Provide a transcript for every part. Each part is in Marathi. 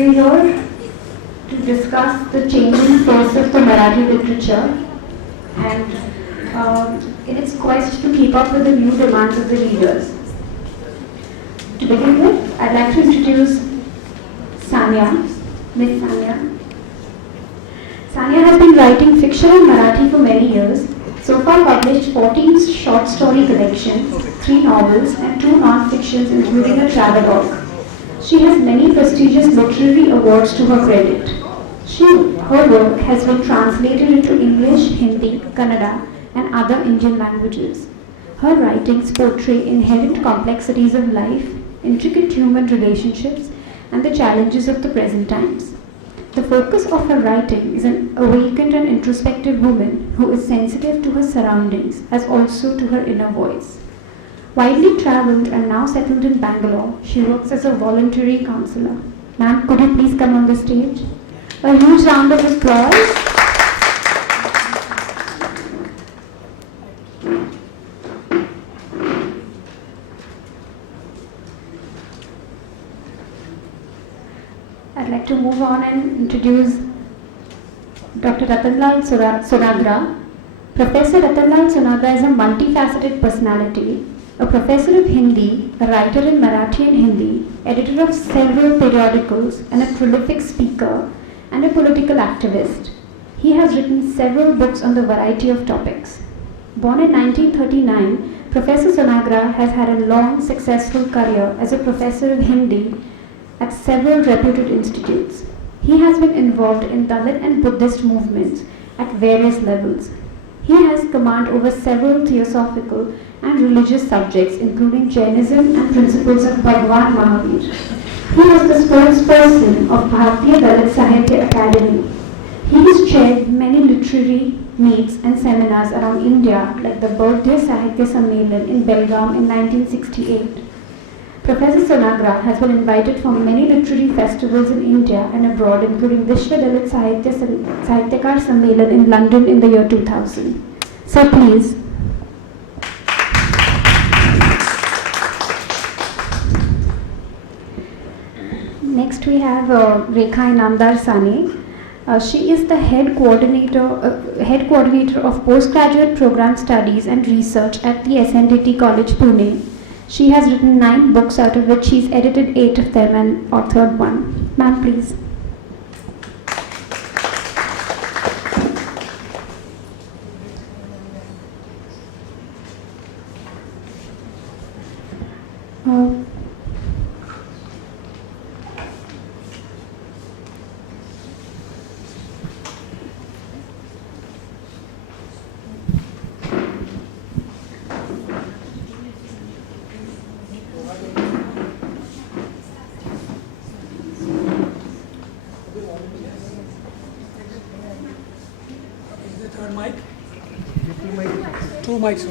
We're here to discuss the changing face of the Marathi literature and in its quest to keep up with the new demands of the readers. To begin with, I'd like to introduce Sanya, Miss Sanya. Sanya has been writing fiction in Marathi for many years, so far published 14 short story collections, 3 novels and 2 non-fictions including a travelogue. She has many prestigious literary awards to her credit. Her work has been translated into English, Hindi, Kannada and other Indian languages. Her writings portray inherent complexities of life, intricate human relationships and the challenges of the present times. The focus of her writing is an awakened and introspective woman who is sensitive to her surroundings as also to her inner voice. Widely travelled and now settled in Bangalore, she works as a voluntary counselor. Ma'am, could you please come on the stage? A huge round of applause. I'd like to move on and introduce Dr. Ratanlal Sonagra. Professor Ratanlal Sonagra is a multifaceted personality, a professor of Hindi, a writer in Marathi and Hindi, editor of several periodicals, and a prolific speaker and a political activist. He has written several books on the variety of topics. Born in 1939, Professor Sonagra has had a long, successful career as a professor of Hindi at several reputed institutes. He has been involved in Dalit and Buddhist movements at various levels. He has command over several theosophical and religious subjects, including Jainism and principles of Bhagwan Mahavir. He was the spokesperson of Bharatiya Dalit Sahitya Academy. He has chaired many literary meets and seminars around India, like the Bauddha Sahitya Sammelan in Belgaum in 1968. Professor Sonagra has been invited for many literary festivals in India and abroad, including Vishwa Dalit Sahityakar Sammelan in London in the year 2000. So please. Next we have Rekha Inamdar Sane. She is the head coordinator of postgraduate program studies and research at the SNDT College, Pune. She has written 9 books, out of which she's edited 8 of them and authored 1. Ma'am, please. Two mics.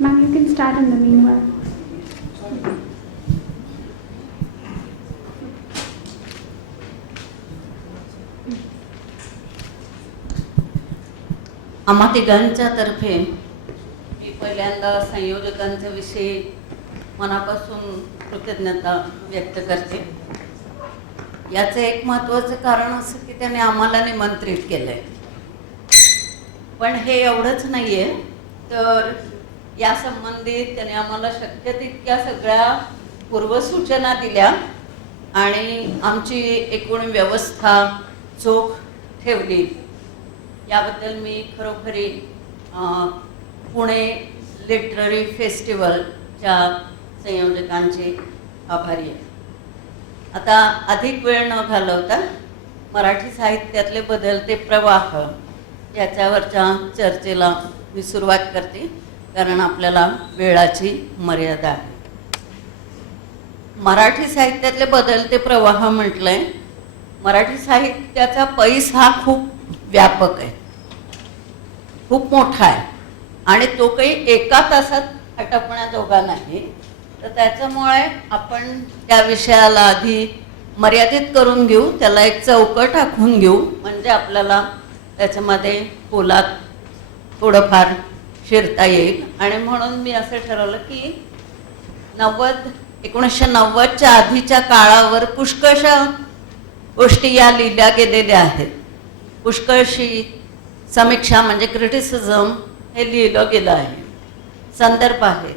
Ma'am, you can start in the meanwhile. आम्हा तिघांच्या तर्फे मी पहिल्यांदा संयोजकांच्या विषयी मनापासून कृतज्ञता व्यक्त करते. याचं एक महत्त्वाचं कारण असं की त्याने आम्हाला निमंत्रित केलंय. पण हे एवढंच नाहीये, तर या संबंधित त्याने आम्हाला शक्य तितक्या सगळ्या पूर्वसूचना दिल्या आणि आमची एकूण व्यवस्था चोख ठेवली. याबद्दल मी खरोखरी पुणे लिटररी फेस्टिवलच्या संयोजकांचे आभारी आहे. आता अधिक वेळ न घालवता मराठी साहित्यातले बदलते प्रवाह याच्यावरच्या चर्चेला मी सुरुवात करते, कारण आपल्याला वेळाची मर्यादा आहे. मराठी साहित्यातले बदलते प्रवाह म्हटलंय. मराठी साहित्याचा पैस हा खूप व्यापक आहे, खूप मोठा आहे आणि तो काही एका तासात आटपण्याजोगा नाही. तर त्याच्यामुळे आपण त्या विषयाला आधी मर्यादित करून घेऊ, त्याला एक चौकट आखून घेऊ, म्हणजे आपल्याला त्याच्यामध्ये खोलात थोडंफार शिरता येईल. आणि म्हणून मी असं ठरवलं की 90 1990च्या आधीच्या काळावर पुष्कळशा गोष्टी या लिहिल्या गेलेल्या आहेत. पुष्कळशी समीक्षा म्हणजे क्रिटिसिझम हे लिहिलं गेलं आहे, संदर्भ आहे.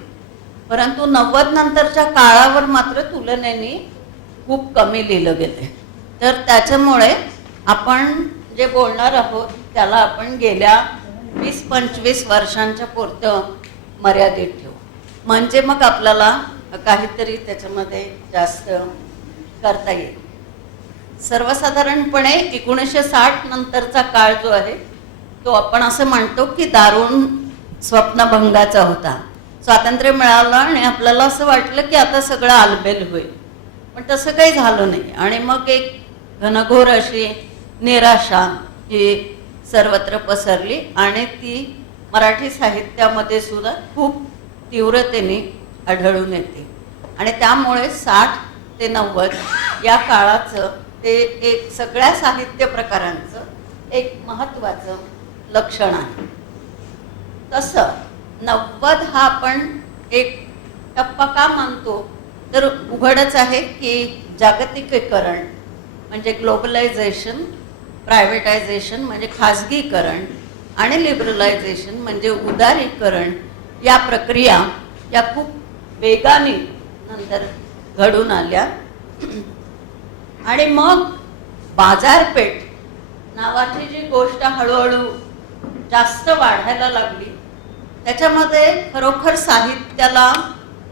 परंतु 90 नंतरच्या काळावर मात्र तुलनेने खूप कमी लिहिलं गेले. तर त्याच्यामुळे आपण जे बोलणार आहोत त्याला आपण गेल्या 20-25 वर्षांच्या पुरतं मर्यादित ठेवू, म्हणजे मग आपल्याला काहीतरी त्याच्यामध्ये जास्त करता येईल. सर्वसाधारणपणे 1960 नंतरचा काळ जो आहे तो आपण असं म्हणतो की दारुण स्वप्नभंगाचा होता. स्वातंत्र्य मिळालं आणि आपल्याला असं वाटलं की आता सगळं आलबेल होईल, पण तसं काही झालं नाही. आणि मग एक घनघोर अशी निराशा ही सर्वत्र पसरली आणि ती मराठी साहित्यामध्ये सुद्धा खूप तीव्रतेने आढळून येते. आणि त्यामुळे 60 ते 90 या काळाचं ते एक सगळ्या साहित्य प्रकारांचं एक महत्त्वाचं लक्षण आहे. तसं 90 हा आपण एक टप्पा का मानतो तर उघडच आहे की जागतिकीकरण म्हणजे ग्लोबलायझेशन, प्रायव्हेटायझेशन म्हणजे खाजगीकरण आणि लिबरलायझेशन म्हणजे उदारीकरण या प्रक्रिया या खूप वेगाने नंतर घडून आल्या. आणि मग बाजारपेठ नावाची जी गोष्ट हळूहळू जास्त वाढायला लागली, त्याच्यामध्ये खरोखर साहित्याला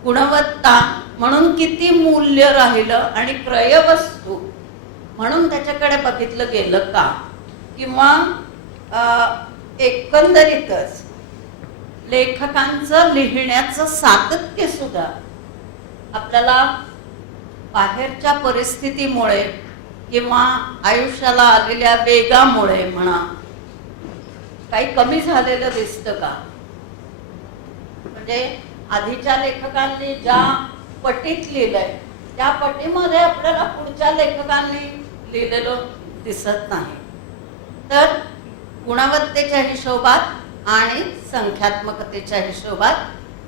गुणवत्ता म्हणून किती मूल्य राहिलं आणि क्रयवस्तू म्हणून त्याच्याकडे बघितलं गेलं का, किंवा एकंदरीतच लेखकांचं लिहिण्याचं सातत्य सुद्धा आपल्याला बाहेरच्या परिस्थितीमुळे किंवा आयुष्याला आलेल्या वेगामुळे म्हणा काही कमी झालेलं दिसतं का. म्हणजे आधीच्या लेखकांनी ज्या पटीत लिहिलंय त्या पटीमध्ये आपल्याला पुढच्या लेखकांनी लिहिलेलं दिसत नाही. तर गुणवत्तेच्या हिशोबात आणि संख्यात्मकतेच्या हिशोबात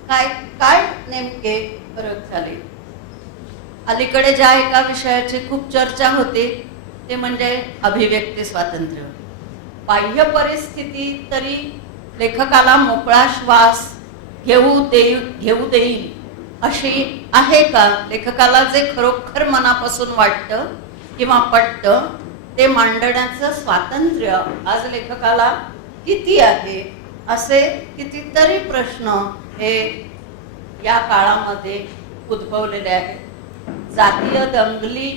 काय काय नेमके फरक झाले. अलीकडे ज्या एका विषयाची खूप चर्चा होती ते म्हणजे अभिव्यक्ती स्वातंत्र्य. बाह्य परिस्थिती तरी लेखकाला मोकळा श्वास घेऊ देईल अशी आहे का. लेखकाला जे खरोखर मनापासून वाटतं किंवा पटतं ते मांडण्याचं स्वातंत्र्य आज लेखकाला किती आहे, असे कितीतरी प्रश्न हे या काळामध्ये उद्भवलेले आहेत. जातीय दंगली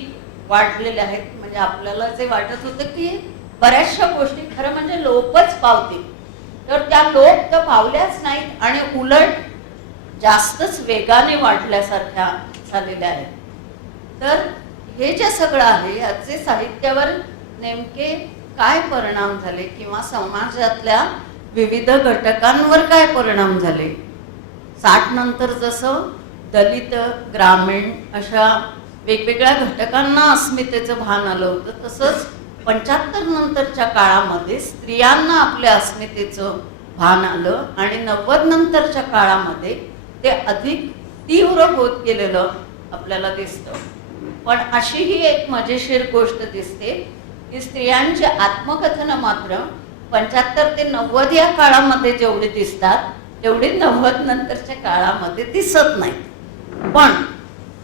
वाढलेल्या आहेत. म्हणजे आपल्याला जे वाटत होतं की बऱ्याचशा गोष्टी खरं म्हणजे लोपच पावतील, तर त्या लोप तर पावल्याच नाहीत आणि उलट जास्तच वेगाने वाढल्यासारख्या झालेल्या आहेत. तर हे जे सगळं आहे याचे साहित्यावर नेमके काय परिणाम झाले किंवा समाजातल्या विविध घटकांवर काय परिणाम झाले. 60 नंतर जसं दलित, ग्रामीण अशा वेगवेगळ्या घटकांना अस्मितेचं भान आलं होतं, तसंच 75 नंतरच्या काळामध्ये स्त्रियांना आपल्या अस्मितेचं भान आलं आणि 90 नंतरच्या काळामध्ये ते अधिक तीव्र होत गेलेलं आपल्याला दिसतं. पण अशीही एक मजेशीर गोष्ट दिसते की स्त्रियांची आत्मकथनं मात्र 75 ते 90 या काळामध्ये जेवढी दिसतात तेवढी 90 नंतरच्या काळामध्ये दिसत नाही. पण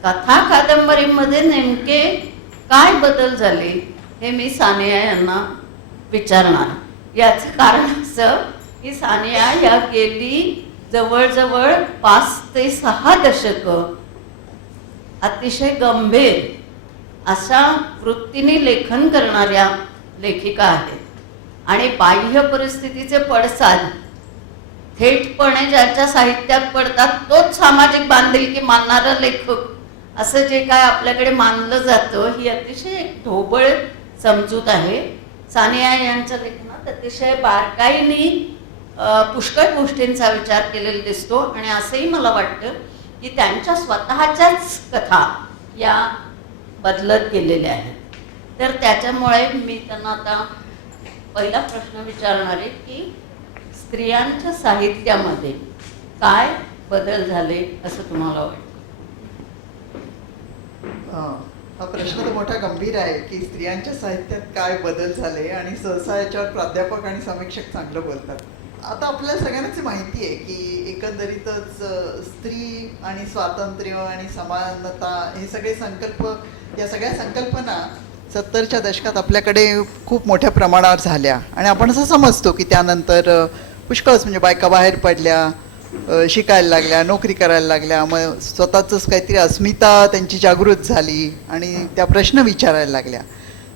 कथा कादंबरीमध्ये नेमके काय बदल झाले हे मी सानिया यांना विचारणार. याचं कारण असं की सानिया या गेली जवळजवळ 5 ते 6 दशकं अतिशय गंभीर अशा वृत्तीने लेखन करणाऱ्या लेखिका आहेत. आणि बाह्य परिस्थितीचे पडसाद थेटपणे ज्याच्या साहित्यात पडतात तोच सामाजिक बांधिलकी मानणारा लेखक असं जे काय आपल्याकडे मानलं जातं ही अतिशय एक ढोबळ समजूत आहे. सानिया यांच्या लेखनात अतिशय बारकाईने पुष्कळ गोष्टींचा विचार केलेला दिसतो आणि असंही मला वाटतं की त्यांच्या स्वतःच्याच कथा या बदलत गेलेल्या आहेत. तर त्याच्यामुळे मी त्यांना आता पहिला प्रश्न विचारणार आहे की स्त्रियांच्या साहित्यामध्ये काय बदल झाले असं तुम्हाला वाटतं. हा प्रश्न तर मोठा गंभीर आहे की स्त्रियांच्या साहित्यात काय बदल झाले आणि सहसा याच्यावर प्राध्यापक आणि समीक्षक चांगलं बोलतात. आता आपल्याला सगळ्यांनाच माहिती आहे की एकंदरीतच स्त्री आणि स्वातंत्र्य आणि समानता हे सगळे संकल्प, या सगळ्या संकल्पना 70च्या दशकात आपल्याकडे खूप मोठ्या प्रमाणावर झाल्या आणि आपण असं समजतो की त्यानंतर पुष्कळच म्हणजे बायका बाहेर पडल्या, शिकायला लागल्या, नोकरी करायला लागल्या, मग स्वतःचंच काहीतरी अस्मिता त्यांची जागृत झाली आणि त्या प्रश्न विचारायला लागल्या.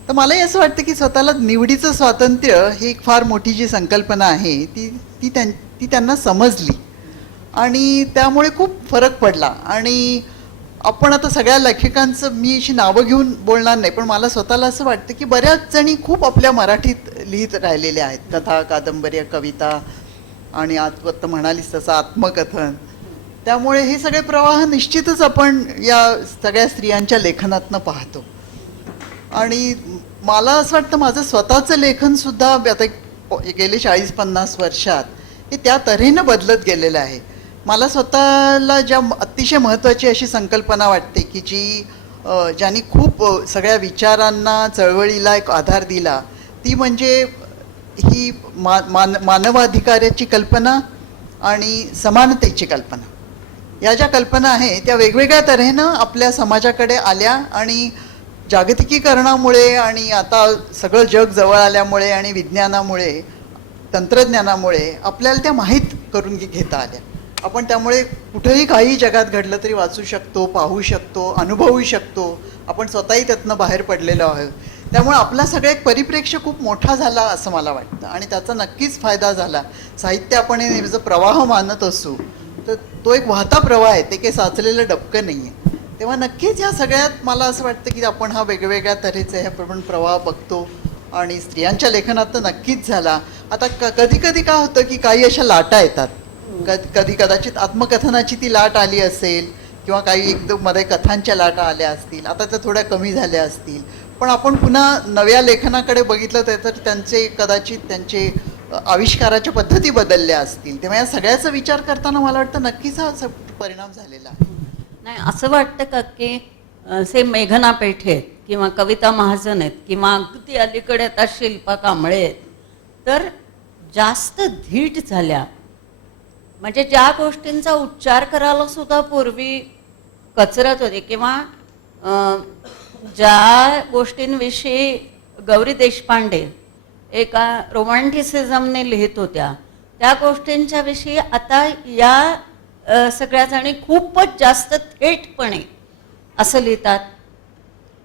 तर मलाही असं वाटतं की स्वतःला निवडीचं स्वातंत्र्य ही एक फार मोठी जी संकल्पना आहे ती त्यांना समजली आणि त्यामुळे खूप फरक पडला. आणि आपण आता सगळ्या लेखकांचं मी अशी नावं घेऊन बोलणार नाही, पण मला स्वतःला असं वाटतं की बऱ्याच जणी खूप आपल्या मराठीत लिहित राहिलेल्या आहेत, कथा, कादंबऱ्या, कविता आणि आता म्हणालीस तसं आत्मकथन. त्यामुळे हे सगळे प्रवाह निश्चितच आपण या सगळ्या स्त्रियांच्या लेखनातनं पाहतो. आणि मला असं वाटतं माझं स्वतःचं लेखनसुद्धा आता गेले 40-50 वर्षात हे त्या तऱ्हेनं बदलत गेलेलं आहे. मला स्वतःला ज्या अतिशय महत्त्वाची अशी संकल्पना वाटते की ज्यांनी खूप सगळ्या विचारांना, चळवळीला एक आधार दिला, ती म्हणजे ही मानवाधिकाराची कल्पना आणि समानतेची कल्पना. या ज्या कल्पना आहे त्या वेगवेगळ्या तऱ्हेनं आपल्या समाजाकडे आल्या आणि जागतिकीकरणामुळे आणि आता सगळं जग जवळ आल्यामुळे आणि विज्ञानामुळे, तंत्रज्ञानामुळे आपल्याला त्या माहीत करून घेता आल्या. आपण त्यामुळे कुठेही काही जगात घडलं तरी वाचू शकतो, पाहू शकतो, अनुभवू शकतो. आपण स्वतःही त्यातनं बाहेर पडलेलो आहोत. त्यामुळे आपला सगळा एक परिप्रेक्ष्य खूप मोठा झाला असं मला वाटतं आणि त्याचा नक्कीच फायदा झाला. साहित्य आपण हे जर प्रवाह मानत असू तर तो एक वाहता प्रवाह आहे, ते काही साचलेलं डबकं नाही आहे. तेव्हा नक्कीच ह्या सगळ्यात मला असं वाटतं की आपण हा वेगवेगळ्या तऱ्हेचे हे आपण प्रवाह बघतो आणि स्त्रियांच्या लेखनात तर नक्कीच झाला. आता कधी कधी काय होतं की काही अशा लाटा येतात, कदाचित आत्मकथनाची ती लाट आली असेल किंवा काही एकदम मध्ये कथांच्या लाटा आल्या असतील, आता त्या थोड्या कमी झाल्या असतील. पण आपण पुन्हा नव्या लेखनाकडे बघितलं तर कदाचित त्यांचे आविष्काराच्या पद्धती बदलल्या असतील. तेव्हा या सगळ्याचा विचार करताना मला वाटतं नक्कीच हा परिणाम झालेला आहे. नाही, असं वाटतं का की से मेघना पेठे आहेत किंवा कविता महाजन आहेत किंवा अगदी अलीकडे आता शिल्पा कांबळे आहेत, तर जास्त धीट झाल्या. म्हणजे ज्या गोष्टींचा उच्चार करायला सुद्धा पूर्वी कचरत होती किंवा ज्या गोष्टींविषयी गौरी देशपांडे एका रोमॅन्टिसिझमने लिहित होत्या, त्या गोष्टींच्या विषयी आता या सगळ्या जणी खूपच जास्त थेटपणे असं लिहितात.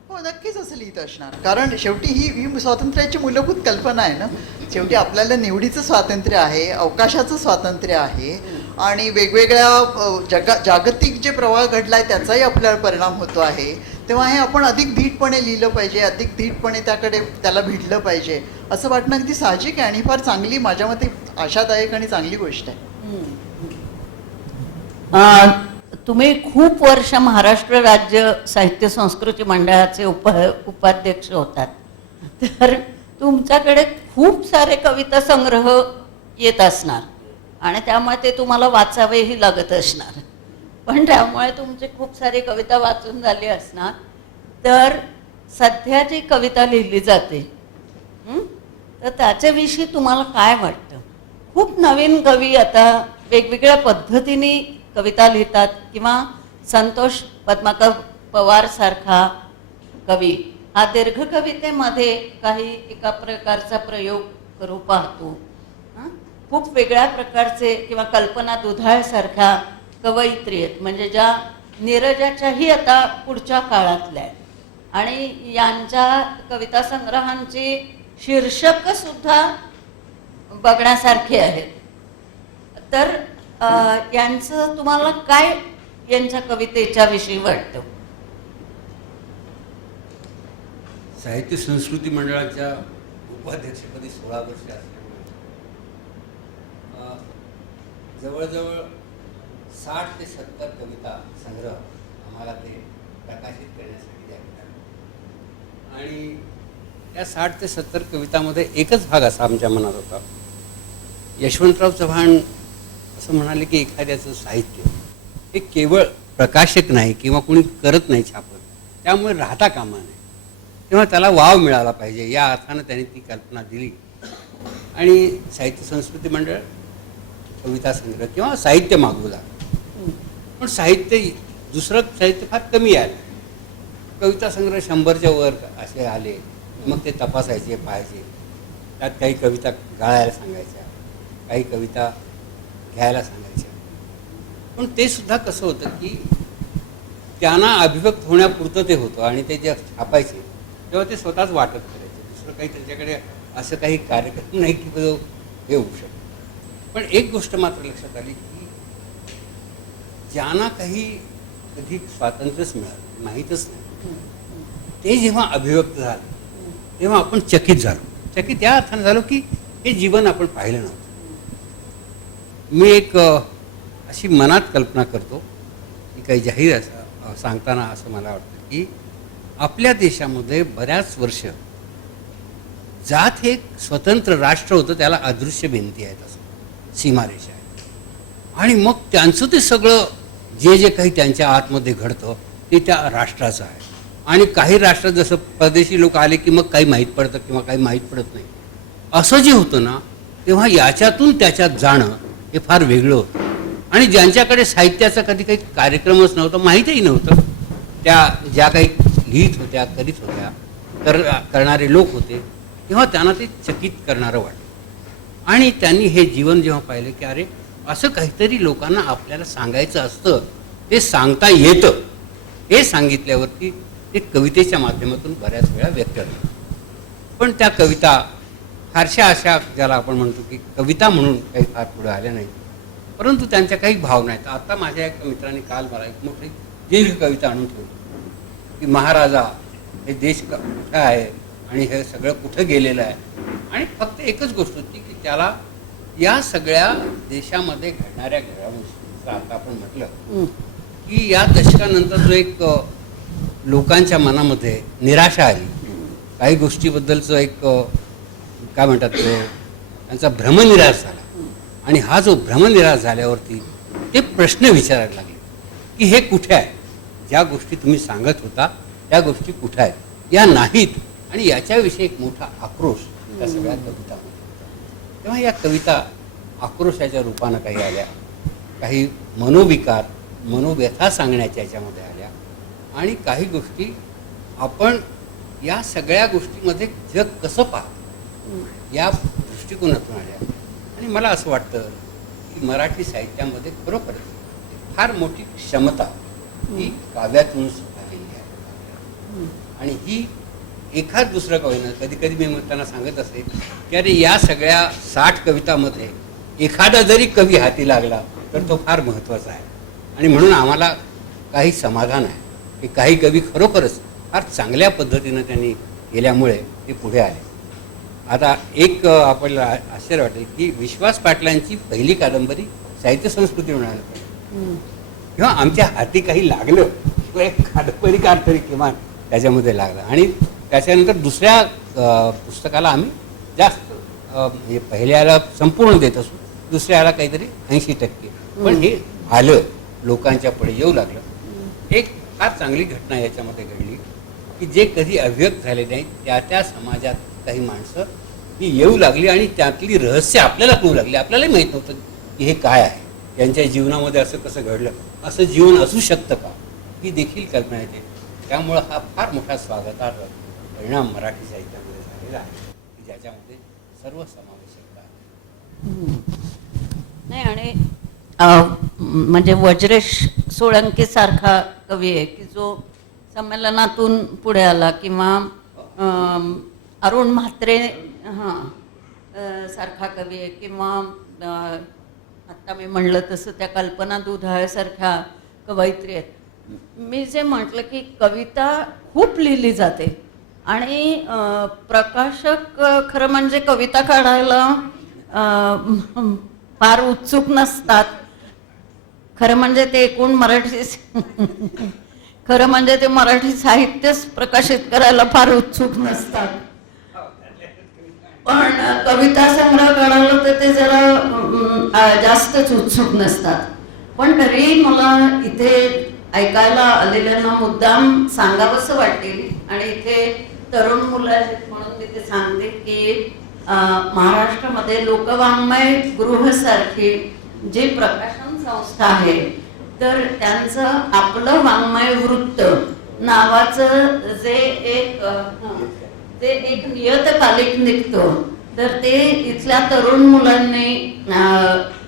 हो, नक्कीच असं लिहित असणार, कारण शेवटी ही स्वातंत्र्याची मूलभूत कल्पना आहे ना. शेवटी आपल्याला निवडीचं स्वातंत्र्य आहे, अवकाशाचं स्वातंत्र्य आहे आणि वेगवेगळ्या जागतिक जे प्रवाह घडलाय त्याचाही आपल्यावर परिणाम होतो आहे. तेव्हा हे आपण अधिक धीटपणे लिहिलं पाहिजे, अधिक धीटपणे त्याला भिडलं पाहिजे असं वाटणं अगदी साहजिक आहे आणि फार चांगली, माझ्या मते आशादायक आणि चांगली गोष्ट आहे. तुम्ही खूप वर्ष महाराष्ट्र राज्य साहित्य संस्कृती मंडळाचे उपाध्यक्ष होतात, तर तुमच्याकडे खूप सारे कविता संग्रह येत असणार आणि त्यामुळे ते तुम्हाला वाचावेही लागत असणार. पण त्यामुळे तुमची खूप सारी कविता वाचून झाली असणार. तर सध्या जी कविता लिहिली जाते तर त्याच्याविषयी तुम्हाला काय वाटतं? खूप नवीन कवी आता वेगवेगळ्या पद्धतीने कविता लिहितात किंवा संतोष पद्माकर पवार सारखा कवी हा दीर्घ कवितेमध्ये काही एका प्रकारचा प्रयोग करू पाहतो. खूप वेगळ्या प्रकारचे किंवा कल्पना दुधाळ सारख्या कवयित्री आहेत, म्हणजे ज्या नीरजाच्याही आता पुढच्या काळातल्या आहेत आणि यांच्या कविता संग्रहांची शीर्षक सुद्धा बघण्यासारखी आहेत. तर यांचं तुम्हाला काय यांच्या कवितेच्या विषयी वाटतं? साहित्य संस्कृती मंडळाच्या उपाध्यक्षपदी 16 वर्ष असल्यामुळे जवळजवळ 60 ते 70 कविता संग्रह आम्हाला ते प्रकाशित करण्यासाठी द्यावे लागले आणि या 60 ते 70 कवितामध्ये एकच भाग असा आमच्या मनात होता. यशवंतराव चव्हाण असं म्हणाले की एखाद्याचं साहित्य हे केवळ प्रकाशक नाही किंवा कोणी करत नाही छापत, त्यामुळे राहता कामा नये. तेव्हा त्याला वाव मिळाला पाहिजे या अर्थानं त्यांनी ती कल्पना दिली. आणि साहित्य संस्कृती मंडळ, कविता संग्रह किंवा साहित्य मागू लागलं. पण साहित्य, दुसरं साहित्य फार कमी आलं. कविता संग्रह 100च्या वर असे आले. मग ते तपासायचे, पाहायचे. त्यात काही कविता गाळायला सांगायच्या, काही कविता घ्यायला सांगायच्या. पण ते सुद्धा कसं होतं की त्यांना अभिव्यक्त होण्यापुरतं ते होतं. आणि ते जे छापायचे तेव्हा ते स्वतःच वाटप करायचे. दुसरं काही त्यांच्याकडे असं काही कार्यक्रम नाही की जो हे होऊ शकतो. पण एक गोष्ट मात्र लक्षात आली की ज्यांना काही कधी स्वातंत्र्यच मिळालं माहीतच नाही, ते जेव्हा अभिव्यक्त झाले तेव्हा आपण चकित झालो. चकित या अर्थानं झालो की हे जीवन आपण पाहिलं नव्हतं. मी एक अशी मनात कल्पना करतो की काही जाहीर असं सांगताना असं मला वाटतं की आपल्या देशामध्ये बऱ्याच वर्ष जात हे एक स्वतंत्र राष्ट्र होतं, त्याला अदृश्य भिंती आहेत, असं सीमारेषा आहे. आणि मग त्यांचं ते सगळं जे जे काही त्यांच्या आतमध्ये घडतं ते त्या राष्ट्राचं आहे. आणि काही राष्ट्रात जसं परदेशी लोक आले की मग काही माहीत पडतं किंवा काही माहीत पडत नाही, असं जे होतं ना, तेव्हा याच्यातून त्याच्यात जाणं हे फार वेगळं होतं. आणि ज्यांच्याकडे साहित्याचा कधी काही कार्यक्रमच नव्हता, माहीतही नव्हतं, त्या ज्या काही लिहित होत्या, करीत होत्या, करणारे लोक होते, तेव्हा त्यांना ते चकित करणारं वाटलं. आणि त्यांनी हे जीवन जेव्हा पाहिलं की अरे असं काहीतरी लोकांना आपल्याला सांगायचं असतं, ते सांगता येतं, हे सांगितल्यावरती ते कवितेच्या माध्यमातून बऱ्याच वेळा व्यक्त होतं. पण त्या कविता फारशा अशा, ज्याला आपण म्हणतो की कविता म्हणून काही फार पुढे आल्या नाहीत, परंतु त्यांच्या काही भावना आहेत. आता माझ्या एका मित्राने काल मला एक मोठी दीर्घ कविता आणून ठेवली की महाराजा, हे देश कुठं आहे आणि हे सगळं कुठं गेलेलं आहे. आणि फक्त एकच गोष्ट होती की त्याला या सगळ्या देशामध्ये घडणाऱ्या घडामोडी, आता आपण म्हटलं की या दशकानंतर जो एक लोकांच्या मनामध्ये निराशा आली, काही गोष्टीबद्दलचं एक काय म्हणतात तो त्यांचा भ्रमनिराश झाला. आणि हा जो भ्रमनिराश झाल्यावरती ते प्रश्न विचारायला लागले की हे कुठे आहे, ज्या गोष्टी तुम्ही सांगत होता त्या गोष्टी कुठे आहेत, या नाहीत. आणि याच्याविषयी एक मोठा आक्रोश त्या सगळ्या कविता होत्या. तेव्हा या कविता आक्रोशाच्या रूपानं काही आल्या, काही मनोविकार, मनोव्यथा सांगण्याच्या याच्यामध्ये आल्या. आणि काही गोष्टी आपण या सगळ्या गोष्टीमध्ये जग कसं पाहतो या दृष्टिकोनातून आल्या. आणि मला असं वाटतं की मराठी साहित्यामध्ये खरोखरच फार मोठी क्षमता ही काव्यातूनच आलेली आहे. आणि ही एखाद दुसरं कवीनं, कधी कधी मी त्यांना सांगत असे की अरे या सगळ्या 60 कवितामध्ये एखादा जरी कवी हाती लागला तर तो फार महत्त्वाचा आहे. आणि म्हणून आम्हाला काही समाधान आहे की काही कवी खरोखरच फार चांगल्या पद्धतीनं त्यांनी केल्यामुळे ते पुढे आले. आता एक आपल्याला आश्चर्य वाटेल की विश्वास पाटलांची पहिली कादंबरी साहित्य संस्कृती मिळाली किंवा आमच्या हाती काही लागलं किंवा एक कादंबरीकार तरी किमान त्याच्यामध्ये लागला. आणि त्याच्यानंतर दुसऱ्या पुस्तकाला आम्ही जास्त म्हणजे पहिल्याला संपूर्ण देत असू, दुसऱ्याला काहीतरी 80%. पण हे आलं, लोकांच्या पुढे येऊ लागलं. एक फार चांगली घटना याच्यामध्ये घडली की जे कधी अभिव्यक्त झाले नाही त्या त्या समाजात काही माणसं ही येऊ लागली आणि त्यातली रहस्य आपल्याला कळू लागली. आपल्यालाही माहीत नव्हतं की हे काय आहे, त्यांच्या जीवनामध्ये असं कसं घडलं, असं जीवन असू शकतं का, ही देखील कल्पना येते. त्यामुळं हा फार मोठा स्वागतार्ह परिणाम मराठी साहित्यामध्ये झालेला आहे की ज्याच्यामध्ये सर्व समावेशकता आहे. नाही, आणि म्हणजे वज्रेश सोळंकी सारखा कवी आहे की जो संमेलनातून पुढे आला, किंवा अरुण म्हात्रे सारखा कवी आहे, किंवा आत्ता मी म्हणलं तसं त्या कल्पना दुधाळ्यासारख्या कवयित्री आहेत. मी जे म्हटलं की कविता खूप लिहिली जाते आणि प्रकाशक खरं म्हणजे कविता काढायला फार उत्सुक नसतात. खरं म्हणजे ते एकूण खरं म्हणजे ते मराठी साहित्यच प्रकाशित करायला फार उत्सुक नसतात. पण कविता संग्रह काढायला तर ते जरा जास्तच उत्सुक नसतात. पण तरी मला इथे ऐकायला आलेल्यांना मुद्दाम सांगावंसं वाटेल आणि इथे तरुण मुलं आहेत म्हणून मी ते सांगते की महाराष्ट्रामध्ये लोकवाङ्मय गृहसारखी जी प्रकाशन संस्था आहे तर त्यांचं आपलं वाङ्मय वृत्त नावाचं जे एक नियतकालिक निघतं तर ते इथल्या तरुण मुलांनी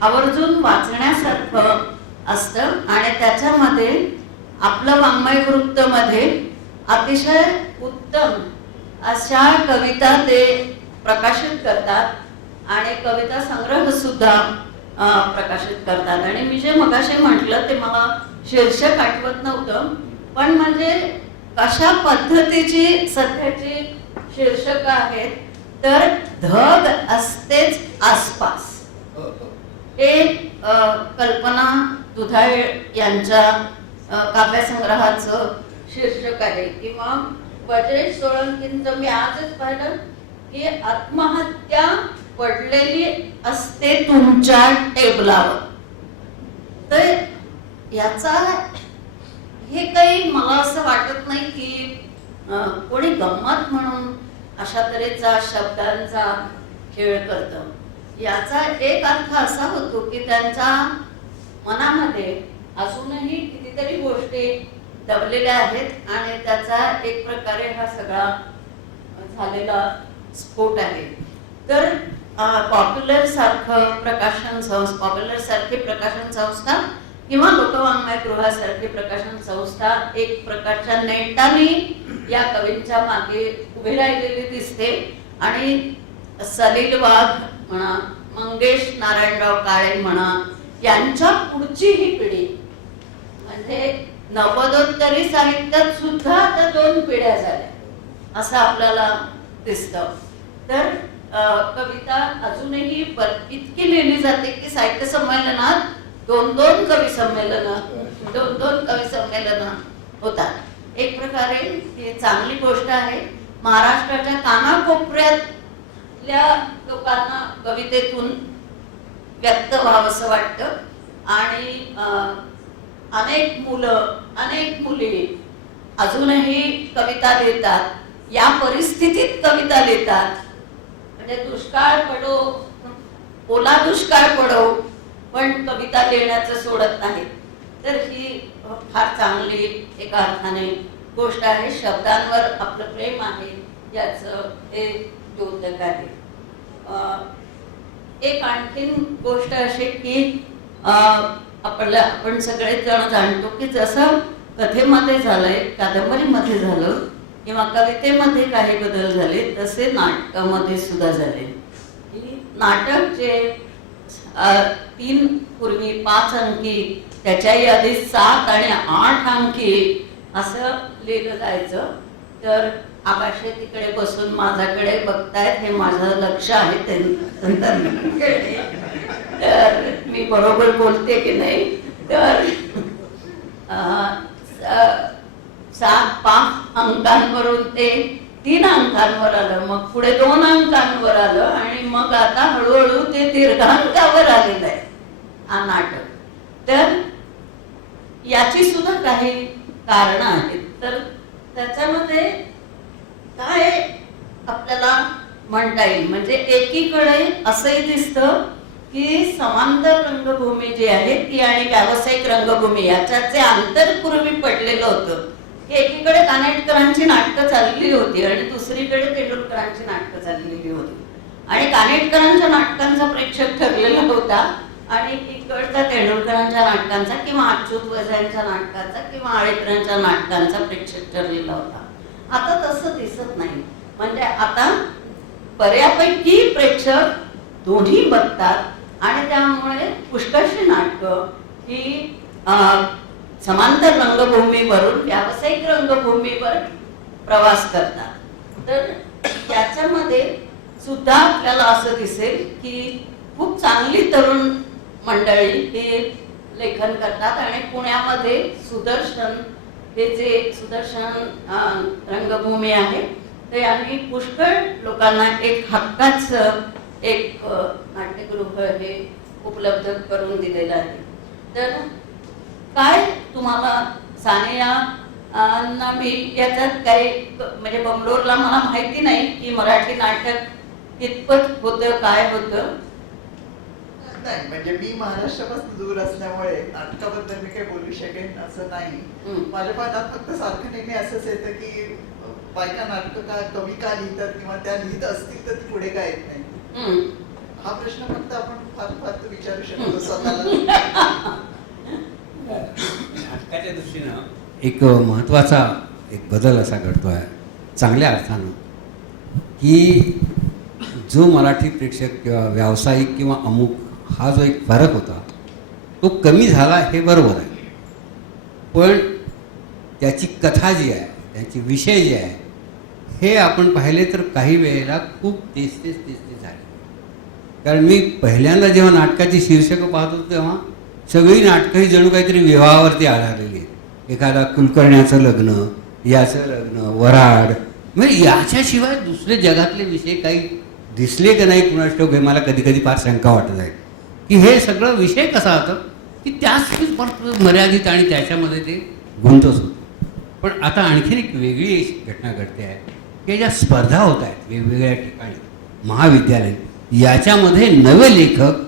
आवर्जून वाचण्यासारखं असतं आणि त्याच्यामध्ये आपलं वाङ्मय वृत्तमध्ये अतिशय उत्तम अशा कविता ते प्रकाशित करतात आणि कविता संग्रह सुद्धा प्रकाशित करतात. आणि मी जे मगाशी म्हटलं ते मला शीर्षक आठवत नव्हतं पण म्हणजे कशा पद्धतीची सध्याची शीर्षक आहेत तर धग असतेच आसपास. हे कल्पना दुधाळे यांच्या काव्यसंग्रहाचं शीर्षक आहे. किंवा वजेश सोळंकींचं मी आजच पाहिलं की आत्महत्या पडलेली असते तुमच्या टेबलावर. तर याचा हे काही मला असं वाटत नाही की कोणी गंमत म्हणून अशा तऱ्हेचा शब्दांचा खेळ करतं. याचा एक अर्थ असा होतो की त्यांच्या मनामध्ये अजूनही कितीतरी गोष्टी दबलेल्या आहेत आणि त्याचा एक प्रकारे हा सगळा झालेला स्फोट आहे. तर पॉप्युलर सारखी प्रकाशन संस्था किंवा लोकवाङ्मय गृहासारखी प्रकाशन संस्था एक प्रकारच्या नेटाने या कवींच्या मागे उभी राहिलेली दिसते. आणि सलील वाघ म्हणा, मंगेश नारायणराव काळे म्हणा, यांच्या पुढची ही पिढी म्हणजे नव्वदोत्तरी साहित्यात सुद्धा आता 2 पिढ्या झाल्या असं आपल्याला दिसतं. तर कविता अजूनही इतकी लिहिली जाते की साहित्य संमेलनात 2 कवी संमेलन होतात. एक प्रकारे ही चांगली गोष्ट आहे. महाराष्ट्राच्या कानाकोपऱ्यातल्या लोकांना कवितेतून व्यक्त व्हावंसं वाटतं आणि अनेक मुलं अनेक मुली अजूनही कविता लिहितात. या परिस्थितीत कविता लिहितात म्हणजे दुष्काळ पडो, ओला दुष्काळ पडो पण कविता लिहिण्याचं सोडत नाही. तर ही फार चांगली एका अर्थाने गोष्ट आहे. शब्दांवर आपलं प्रेम आहे याचं हे द्योतक आहे. एक आणखीन गोष्ट अशी की आपण सगळेच जण जाणतो की जसं कथेमध्ये झालंय, कादंबरीमध्ये झालं किंवा कवितेमध्ये काही बदल झाले तसे नाटकामध्ये सुद्धा झाले. नाटक जे 3 पूर्वी 5 अंकी त्याच्याही आधी 7 आणि 8 अंकी असं लिहिलं जायचं. तर आकाशे तिकडे बसून माझ्याकडे बघतायत हे माझं लक्ष आहे तर मी बरोबर बोलते की नाही. तर 7-5 अंकांवरून ते 3 अंकांवर आलं, मग पुढे 2 अंकांवर आलं आणि मग आता हळूहळू ते दीर्घांकावर आलेलं आहे हा नाटक. तर याची सुद्धा काही कारणं आहेत. तर त्याच्यामध्ये काय आपल्याला म्हणता येईल म्हणजे एकीकडे असंही दिसतं की समांतर रंगभूमी जी आहे ती आणि व्यावसायिक रंगभूमी याच्यात जे अंतर पूर्वी पडलेलं होतं की एकीकडे कानेटकरांची नाटकं चाललेली होती आणि दुसरीकडे तेंडुलकरांची नाटकं चाललेली होती आणि कानेटकरांच्या नाटकांचा प्रेक्षक ठरलेला होता आणि इकडचा तेंडुलकरांच्या नाटकांचा किंवा अच्युत वझ्यांच्या नाटकांचा किंवा आळेकरांच्या नाटकांचा प्रेक्षक ठरलेला होता. आता तसं दिसत नाही. म्हणजे आता बऱ्यापैकी प्रेक्षक दोन्ही बघतात आणि त्यामुळे पुष्कळशी नाटकं ही समांतर रंगभूमीवरून व्यावसायिक रंगभूमीवर प्रवास करतात. तर त्याच्यामध्ये सुद्धा आपल्याला असं दिसेल की खूप चांगली तरुण मंडळी हे लेखन करतात आणि पुण्यामध्ये सुदर्शन हे जे सुदर्शन रंगभूमी आहे ते आम्ही पुष्कळ लोकांना एक हक्काचं एक नाट्यगृह हे उपलब्ध करून दिलेलं आहे. तर काय तुम्हाला सानिया ना मी याच्यात काही म्हणजे बंगलोरला मला माहिती नाही की मराठी नाटक कितपत होतं काय होतं. नाही म्हणजे मी महाराष्ट्रापासून दूर असल्यामुळे नाटकाबद्दल मी काही बोलू शकेन असं नाही. माझ्या मनात फक्त सारखं नेहमी असंच येतं की बायका नाटकं कमी का लिहितात किंवा त्या लिहित असतील तर ती पुढे का येत नाही. हा प्रश्न फक्त आपण फार फार विचारू शकतो स्वतःला. नाटकाच्या दृष्टीनं एक महत्त्वाचा एक बदल असा घडतो आहे चांगल्या अर्थानं की जो मराठी प्रेक्षक किंवा व्यावसायिक किंवा अमुक हा जो एक फरक होता तो कमी झाला हे बरोबर आहे. पण त्याची कथा जी आहे त्याची विषय जे आहे हे आपण पाहिले तर काही वेळेला खूप तेच झाले. कारण मी पहिल्यांदा जेव्हा नाटकाची शीर्षकं पाहत होतो तेव्हा सगळी नाटकं ही जणू काहीतरी विवाहावरती आधारलेली आहेत. एखादा कुलकर्ण्याचं लग्न, याचं लग्न, वराड, म्हणजे याच्याशिवाय दुसरे जगातले विषय काही दिसले का नाही कुणास ठाऊक हे मला कधी कधी फार शंका वाटत आहे की हे सगळं विषय कसा होतं की त्याच मर्यादित आणि त्याच्यामध्ये ते गुंतच होतं. पण आता आणखीन एक वेगळी घटना घडते आहे की ज्या स्पर्धा होत आहेत वेगवेगळ्या ठिकाणी महाविद्यालय याच्यामध्ये नवे लेखक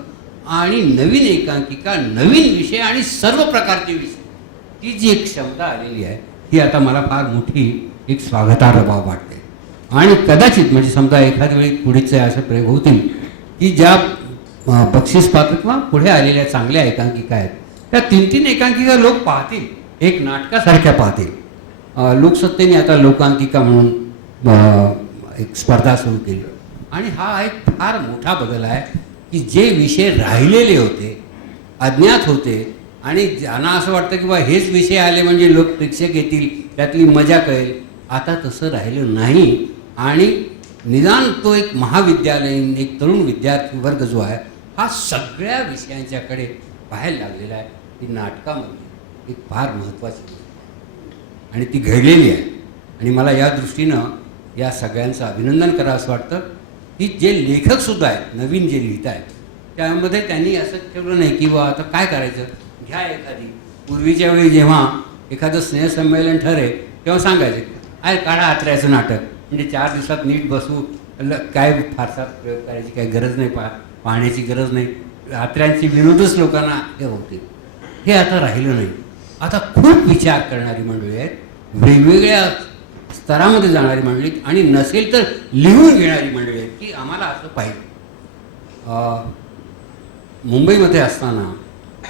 आणि नवीन एकांकिका नवीन विषय आणि सर्व प्रकारचे विषय ही जी एक क्षमता आलेली आहे ही आता मला फार मोठी एक स्वागतार्ह बाब वाटते. आणि कदाचित म्हणजे समजा एखाद्या वेळी पुढेचे असे प्रयोग होतील की ज्या बक्षीसपात्र किंवा पुढे आलेल्या चांगल्या एकांकिका आहेत त्या 3-3 एकांकिका लोक पाहतील एक नाटकासारख्या पाहतील. लोकसत्तेने आता लोकांकिका म्हणून एक स्पर्धा सुरू केली आणि हा एक फार मोठा बदल आहे की जे विषय राहिलेले होते अज्ञात होते आणि ज्यांना असं वाटतं की बा हेच विषय आले म्हणजे लोक प्रेक्षक येतील त्यातली मजा कळेल, आता तसं राहिलं नाही. आणि निदान तो एक महाविद्यालयीन एक तरुण विद्यार्थी वर्ग जो आहे हा सगळ्या विषयांच्याकडे पाहायला लागलेला आहे. ही नाटकामध्ये एक फार महत्त्वाची गोष्ट आणि ती घडलेली आहे. आणि मला या दृष्टीनं या सगळ्यांचं अभिनंदन करावं असं वाटतं की जे लेखकसुद्धा आहेत नवीन जे लिहित आहेत त्यामध्ये त्यांनी असं ठेवलं नाही की बा आता काय करायचं घ्या एखादी. पूर्वीच्या वेळी जेव्हा एखादं स्नेहसंमेलन ठरे तेव्हा सांगायचे आहे काढा आत्र्याचं नाटक म्हणजे 4 दिवसात नीट बसू काय फारसा प्रयोग करायची काही गरज नाही पाहण्याची गरज नाही. आत्र्यांची विनोदच लोकांना हे होते. हे आता राहिलं नाही. आता खूप विचार करणारी मंडळी आहेत वेगवेगळ्या स्तरामध्ये जाणारी मंडळी आणि नसेल तर लिहून घेणारी मंडळी आहेत की आम्हाला असं पाहिजे. मुंबईमध्ये असताना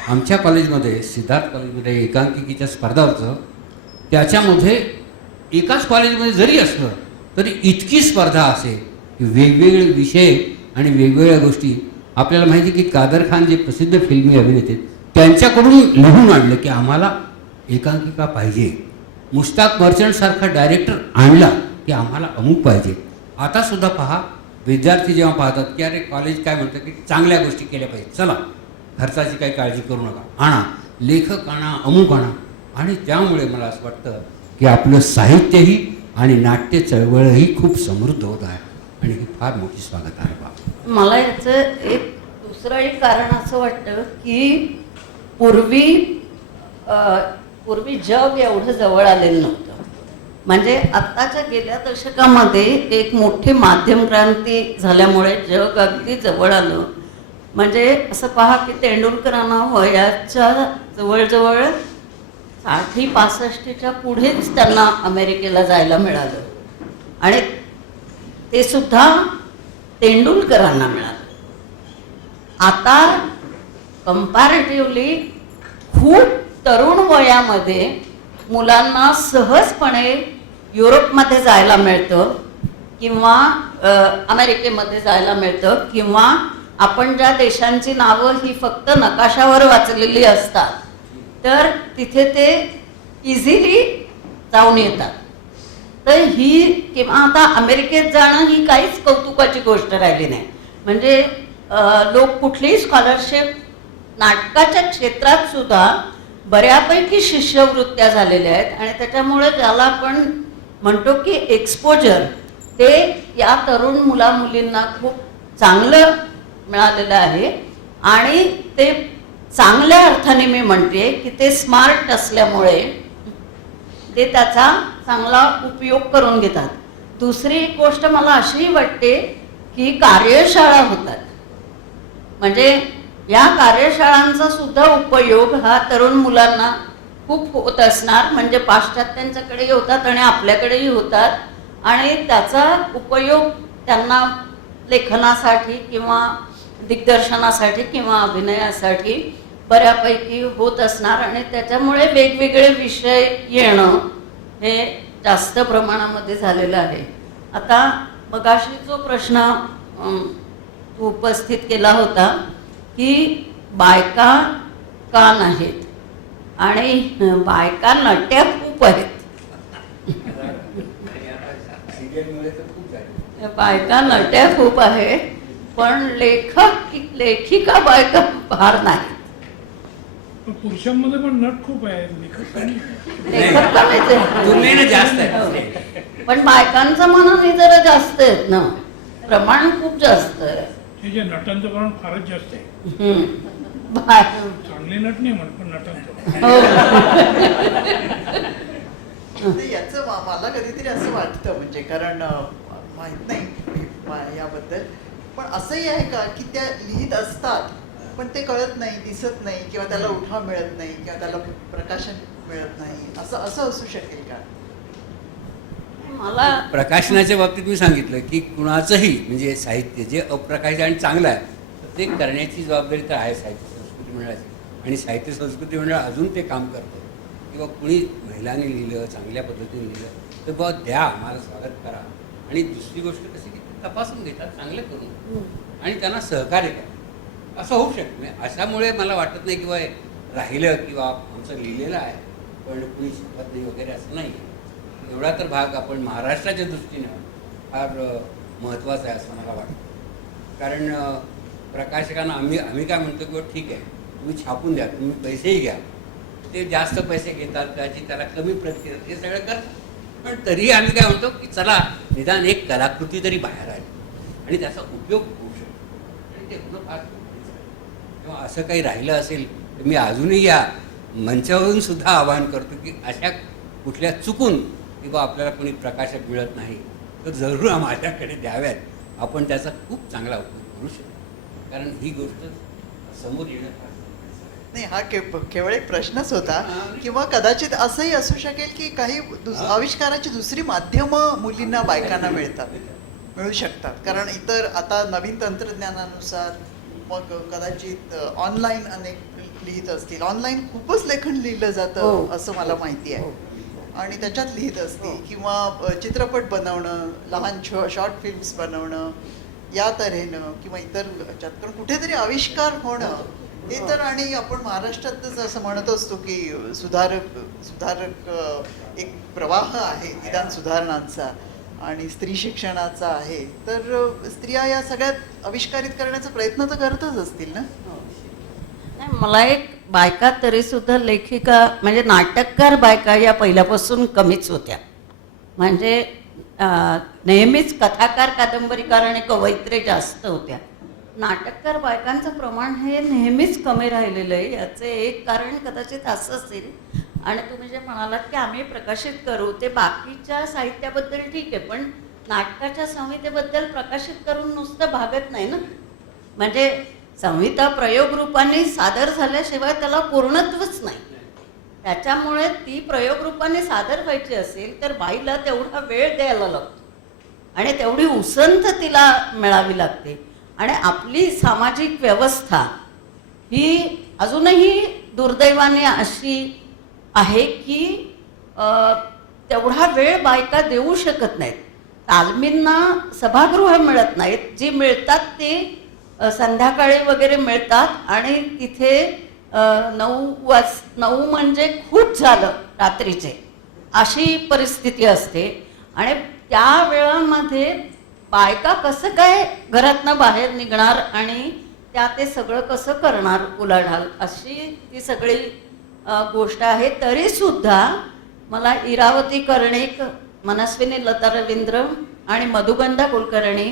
आमच्या कॉलेजमध्ये सिद्धार्थ कॉलेजमध्ये एकांकिकेच्या स्पर्धा होतं. त्याच्यामध्ये एकाच कॉलेजमध्ये जरी असलं तरी इतकी स्पर्धा असे की वेगवेगळे विषय आणि वेगवेगळ्या गोष्टी. आपल्याला माहिती की कादर खान जे प्रसिद्ध फिल्मी अभिनेते त्यांच्याकडून लिहून आणलं की आम्हाला एकांकिका पाहिजे. मुश्ताक मर्चंटसारखा डायरेक्टर आणला की आम्हाला अमुक पाहिजे. आतासुद्धा पहा विद्यार्थी जेव्हा पाहतात की अरे कॉलेज काय म्हणतं की चांगल्या गोष्टी केल्या पाहिजे चला खर्चाची काही काळजी करू नका आणा लेखक आणा अमुक आणा. आणि त्यामुळे मला असं वाटतं की आपलं साहित्यही आणि नाट्य चळवळही खूप समृद्ध होत आहे आणि ही फार मोठी स्वागत आहे बाबा. मला याचं एक दुसरंही कारण असं वाटतं की पूर्वी जग एवढं जवळ आलेलं नव्हतं. म्हणजे आत्ताच्या गेल्या दशकामध्ये एक मोठी माध्यम क्रांती झाल्यामुळे जग अगदी जवळ आलं. म्हणजे असं पहा की तेंडुलकरांना वयाच्या जवळजवळ 60-65च्या पुढेच त्यांना अमेरिकेला जायला मिळालं आणि ते सुद्धा तेंडुलकरांना मिळालं. आता कंपॅरेटिव्हली खूप तरुण वयामध्ये मुलांना सहजपणे युरोपमध्ये जायला मिळतं किंवा अमेरिकेमध्ये जायला मिळतं किंवा आपण ज्या देशांची नावं ही फक्त नकाशावर वाचलेली असतात तर तिथे ते इझिली जाऊन येतात. तर ही किंवा आता अमेरिकेत जाणं ही काहीच कौतुकाची गोष्ट राहिली नाही. म्हणजे लोक कुठलीही स्कॉलरशिप नाटकाच्या क्षेत्रात सुद्धा बऱ्यापैकी शिष्यवृत्त्या झालेल्या आहेत आणि त्याच्यामुळे ज्याला आपण म्हणतो की एक्सपोजर ते या तरुण मुलामुलींना खूप चांगलं मिळालेलं आहे. आणि ते चांगल्या अर्थाने मी म्हणते की ते स्मार्ट असल्यामुळे ते त्याचा चांगला उपयोग करून घेतात. दुसरी एक गोष्ट मला अशीही वाटते की कार्यशाळा होतात, म्हणजे या कार्यशाळांचा सुद्धा उपयोग हा तरुण मुलांना खूप होत असणार, म्हणजे पाश्चात्यांच्याकडेही होतात आणि आपल्याकडेही होतात, आणि त्याचा उपयोग त्यांना लेखनासाठी किंवा दिग्दर्शनासाठी किंवा अभिनयासाठी बऱ्यापैकी होत असणार, आणि त्याच्यामुळे वेगवेगळे विषय येणं हे जास्त प्रमाणामध्ये झालेलं आहे. आता मगाशी जो प्रश्न उपस्थित केला होता की बायका का नाहीत, आणि बायका नट्या खूप आहेत. सिरियलमुळे तर खूप झाले. बायका नट्या खूप आहेत, पण लेखिका बायका फार नाही. पण पुरुषांमध्ये पण नट खूप आहे, लेखक कमी आहे. लेखक कमीच आहे. तुलनेनं जास्त आहे. हो. पण बायकांचं मनाने जरा जास्त आहेत ना, प्रमाण खूप जास्त आहे. हे जे नटांचं प्रमाण फारच जास्त आहे. चांगले नट नाही म्हणत, पण नटांचं. हो. नाही, याचं मला कधीतरी असं वाटतं, म्हणजे कारण माहित नाही याबद्दल, पण असंही आहे का की त्या लिहित असतात पण ते कळत नाही, दिसत नाही, किंवा त्याला उठाव मिळत नाही, किंवा त्याला प्रकाशन मिळत नाही, असं असू शकेल का? मला प्रकाशनाच्या बाबतीत मी सांगितलं की कुणाचंही म्हणजे साहित्य जे अप्रकाशित आणि चांगलं आहे तर ते करण्याची जबाबदारी तर आहे साहित्य संस्कृती मंडळाची, आणि साहित्य संस्कृती मंडळ अजून ते काम करतं. किंवा कुणी महिलांनी लिहिलं, चांगल्या पद्धतीने लिहिलं तर बा द्या, आम्हाला स्वागत करा. आणि दुसरी गोष्ट कशी की ते तपासून घेतात चांगलं करून, आणि त्यांना सहकार्य करा. असं होऊ शकत नाही. अशामुळे मला वाटत नाही किंवा राहिलं किंवा आमचं लिहिलेलं आहे पण कुणी शिकत नाही वगैरे असं नाही. एवढा तर भाग आपण महाराष्ट्राच्या दृष्टीनं फार महत्त्वाचा आहे असं मला वाटतं. कारण प्रकाशकांना आम्ही काय म्हणतो की ठीक आहे तुम्ही छापून द्या, तुम्ही पैसेही घ्या. ते जास्त पैसे घेतात, त्याला कमी प्रत हे सगळं करतात, पण तरीही आम्ही काय म्हणतो की चला निदान एक कलाकृती तरी बाहेर आली आणि त्याचा उपयोग होऊ शकतो, आणि ते होणं फार गरजेचं आहे. किंवा असं काही राहिलं असेल तर मी अजूनही या मंचावरून सुद्धा आवाहन करतो की अशा कुठल्या चुकून किंवा आपल्याला कोणी प्रकाशक मिळत नाही तर जरूर माझ्याकडे द्याव्यात. आपण त्याचा खूप चांगला उपयोग करू शकतो, कारण ही गोष्ट समोर येणं फार नाही, हा केवळ एक प्रश्नच होता. किंवा कदाचित असंही असू शकेल की काही आविष्काराची दुसरी माध्यमं मुलींना, बायकांना मिळू शकतात, कारण इतर आता नवीन तंत्रज्ञानानुसार मग कदाचित ऑनलाईन अनेक लिहित असतील. ऑनलाईन खूपच लेखन लिहिलं जातं असं मला माहिती आहे, आणि त्याच्यात लिहित असतील, किंवा चित्रपट बनवणं, लहान शॉर्ट फिल्म्स बनवणं या तऱ्हेनं, किंवा इतर ह्याच्यात. कारण कुठेतरी आविष्कार होणं हे तर, आणि आपण महाराष्ट्रातच असं म्हणत असतो की सुधारक एक प्रवाह आहे निदान सुधारणांचा, आणि स्त्री शिक्षणाचा आहे, तर स्त्रिया या सगळ्यात आविष्कारित करण्याचा प्रयत्न तर करतच असतील ना. नाही, मला एक बायका तरी सुद्धा लेखिका म्हणजे नाटककार बायका या पहिल्यापासून कमीच होत्या. म्हणजे नेहमीच कथाकार, कादंबरीकार आणि कवयित्री जास्त होत्या. नाटककार बायकांचं प्रमाण हे नेहमीच कमी राहिलेलं आहे. याचे एक कारण कदाचित असं असेल, आणि तुम्ही जे म्हणालात की आम्ही प्रकाशित करू, ते बाकीच्या साहित्याबद्दल ठीक आहे, पण नाटकाच्या संहितेबद्दल प्रकाशित करून नुसतं भागत नाही ना. म्हणजे संहिता प्रयोगरूपाने सादर झाल्याशिवाय त्याला पूर्णत्वच नाही. त्याच्यामुळे ती प्रयोगरूपाने सादर व्हायची असेल तर बाईला तेवढा वेळ द्यायला लागतो, आणि तेवढी उसंत तिला मिळावी लागते. आणि आपली सामाजिक व्यवस्था ही अजूनही दुर्दैवाने अशी आहे की तेवढा वेळ बायका देऊ शकत नाहीत. तालमींना सभागृह मिळत नाहीत, जी मिळतात ते संध्याकाळी वगैरे मिळतात, आणि तिथे 9 म्हणजे खूप झालं रात्रीचे अशी परिस्थिती असते. आणि त्या वेळामध्ये बायका कसं काय घरातनं बाहेर निघणार आणि त्या ते सगळं कसं करणार उलाढाल, अशी ती सगळी गोष्ट आहे. तरीसुद्धा मला इरावती कर्णिक, मनस्विनी लता रवींद्र आणि मधुगंधा कुलकर्णी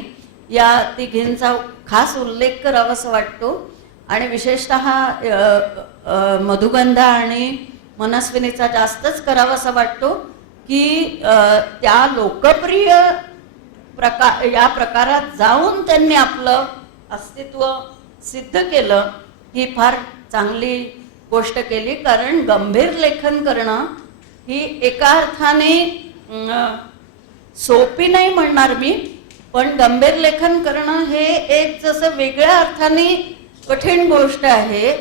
या तिघींचा खास उल्लेख करावासा वाटतो. आणि विशेषतः मधुगंधा आणि मनस्विनीचा जास्तच करावासा वाटतो, की त्या लोकप्रिय या प्रकारात जाऊन त्यांनी आपलं अस्तित्व सिद्ध केलं, ही फार चांगली गोष्ट केली. कारण गंभीर लेखन करणं ही एका अर्थाने सोपी नाही म्हणणार मी, पण गंभीर लेखन करणं हे एक जसं वेगळ्या अर्थाने कठीण गोष्ट आहे,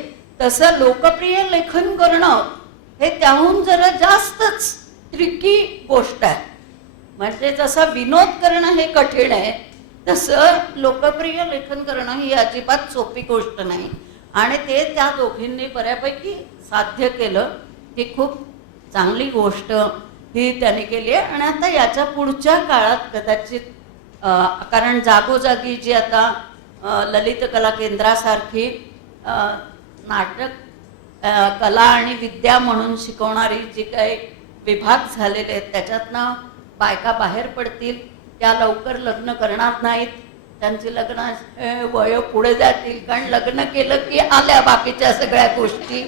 तसं लोकप्रिय लेखन करणं हे त्याहून जरा जास्तच ट्रिकी गोष्ट आहे. म्हणजे जसं विनोद करणं हे कठीण आहे, तसं लोकप्रिय लेखन करणं ही अजिबात सोपी गोष्ट नाही. आणि ते त्या दोघींनी बऱ्यापैकी साध्य केलं. ही खूप चांगली गोष्ट ही त्यांनी केली आहे. आणि आता याच्या पुढच्या काळात कदाचित कारण जागोजागी जी आता ललित कला केंद्रासारखी नाटक कला आणि विद्या म्हणून शिकवणारी जी काही विभाग झालेले आहेत, त्याच्यातनं बायका बाहेर पडतील, त्या लवकर लग्न करणार नाहीत, त्यांची लग्न वय पुढे जातील, कारण लग्न केलं की आल्या बाकीच्या सगळ्या गोष्टी.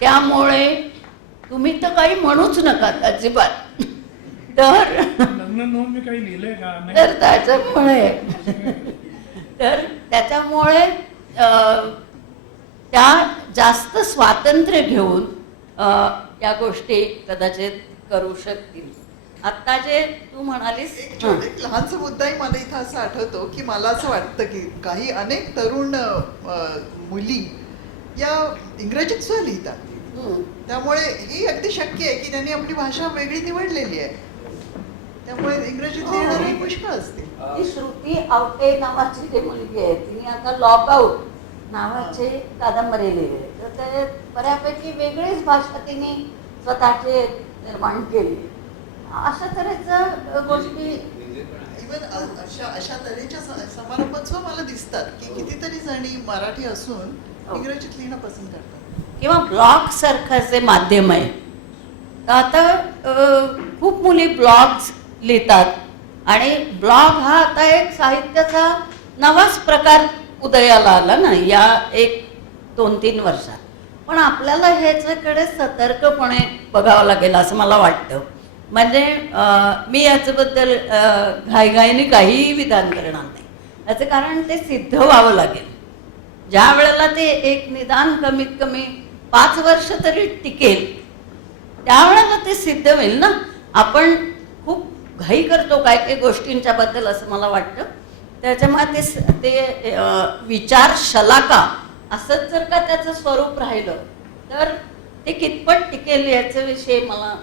त्यामुळे तुम्ही तर काही म्हणूच नका अजिबात. तर लग्न नोंद मी काही लिहिलंय का नाही? तर त्याच्यामुळे त्या जास्त स्वातंत्र्य घेऊन या गोष्टी कदाचित करू शकतील. आता जे तू म्हणालीस, एक लहानसा मुद्दाही मला इथं असं आठवतो की मला असं वाटतं की काही अनेक तरुण मुली या इंग्रजीत सुद्धा लिहितात. त्यामुळे ही अगदी शक्य आहे की त्यांनी आपली भाषा वेगळी निवडलेली आहे, त्यामुळे इंग्रजीत लिहिणारे पुष्कळ असतील. ती श्रुती आवटे नावाची जी मुलगी आहे, तिने आता लॉकआउट नावाचे कादंबरी लिहिले. तर ते बऱ्यापैकी वेगळीच भाषा तिने स्वतःची निर्माण केली. अशा तऱ्हेच्या गोष्टी इव्हन अशा तऱ्हेच्या समारंभात सुद्धा मला दिसतात की कितीतरी जणी मराठी असून इंग्रजीत लिहिणं पसंत करतात. किंवा ब्लॉग सारखं जे माध्यम आहे, तर आता खूप मुली ब्लॉग्स लिहितात. आणि ब्लॉग हा आता एक साहित्याचा नवाच प्रकार उदयाला आला ना या 1-2-3 वर्षात. पण आपल्याला ह्याच्याकडे सतर्कपणे बघावं लागेल असं मला वाटतं. म्हणजे मी याच्याबद्दल घाईघाईने काहीही विधान करणार नाही. याचं कारण ते सिद्ध व्हावं लागेल. ज्या वेळेला ते एक निदान कमीत कमी 5 वर्ष तरी टिकेल, त्यावेळेला ते सिद्ध होईल ना. आपण खूप घाई करतो काय काही गोष्टींच्या बद्दल असं मला वाटतं. त्याच्यामुळे ते विचार शलाका असंच जर का त्याचं स्वरूप राहिलं तर ते कितपत टिकेल याच्याविषयी मला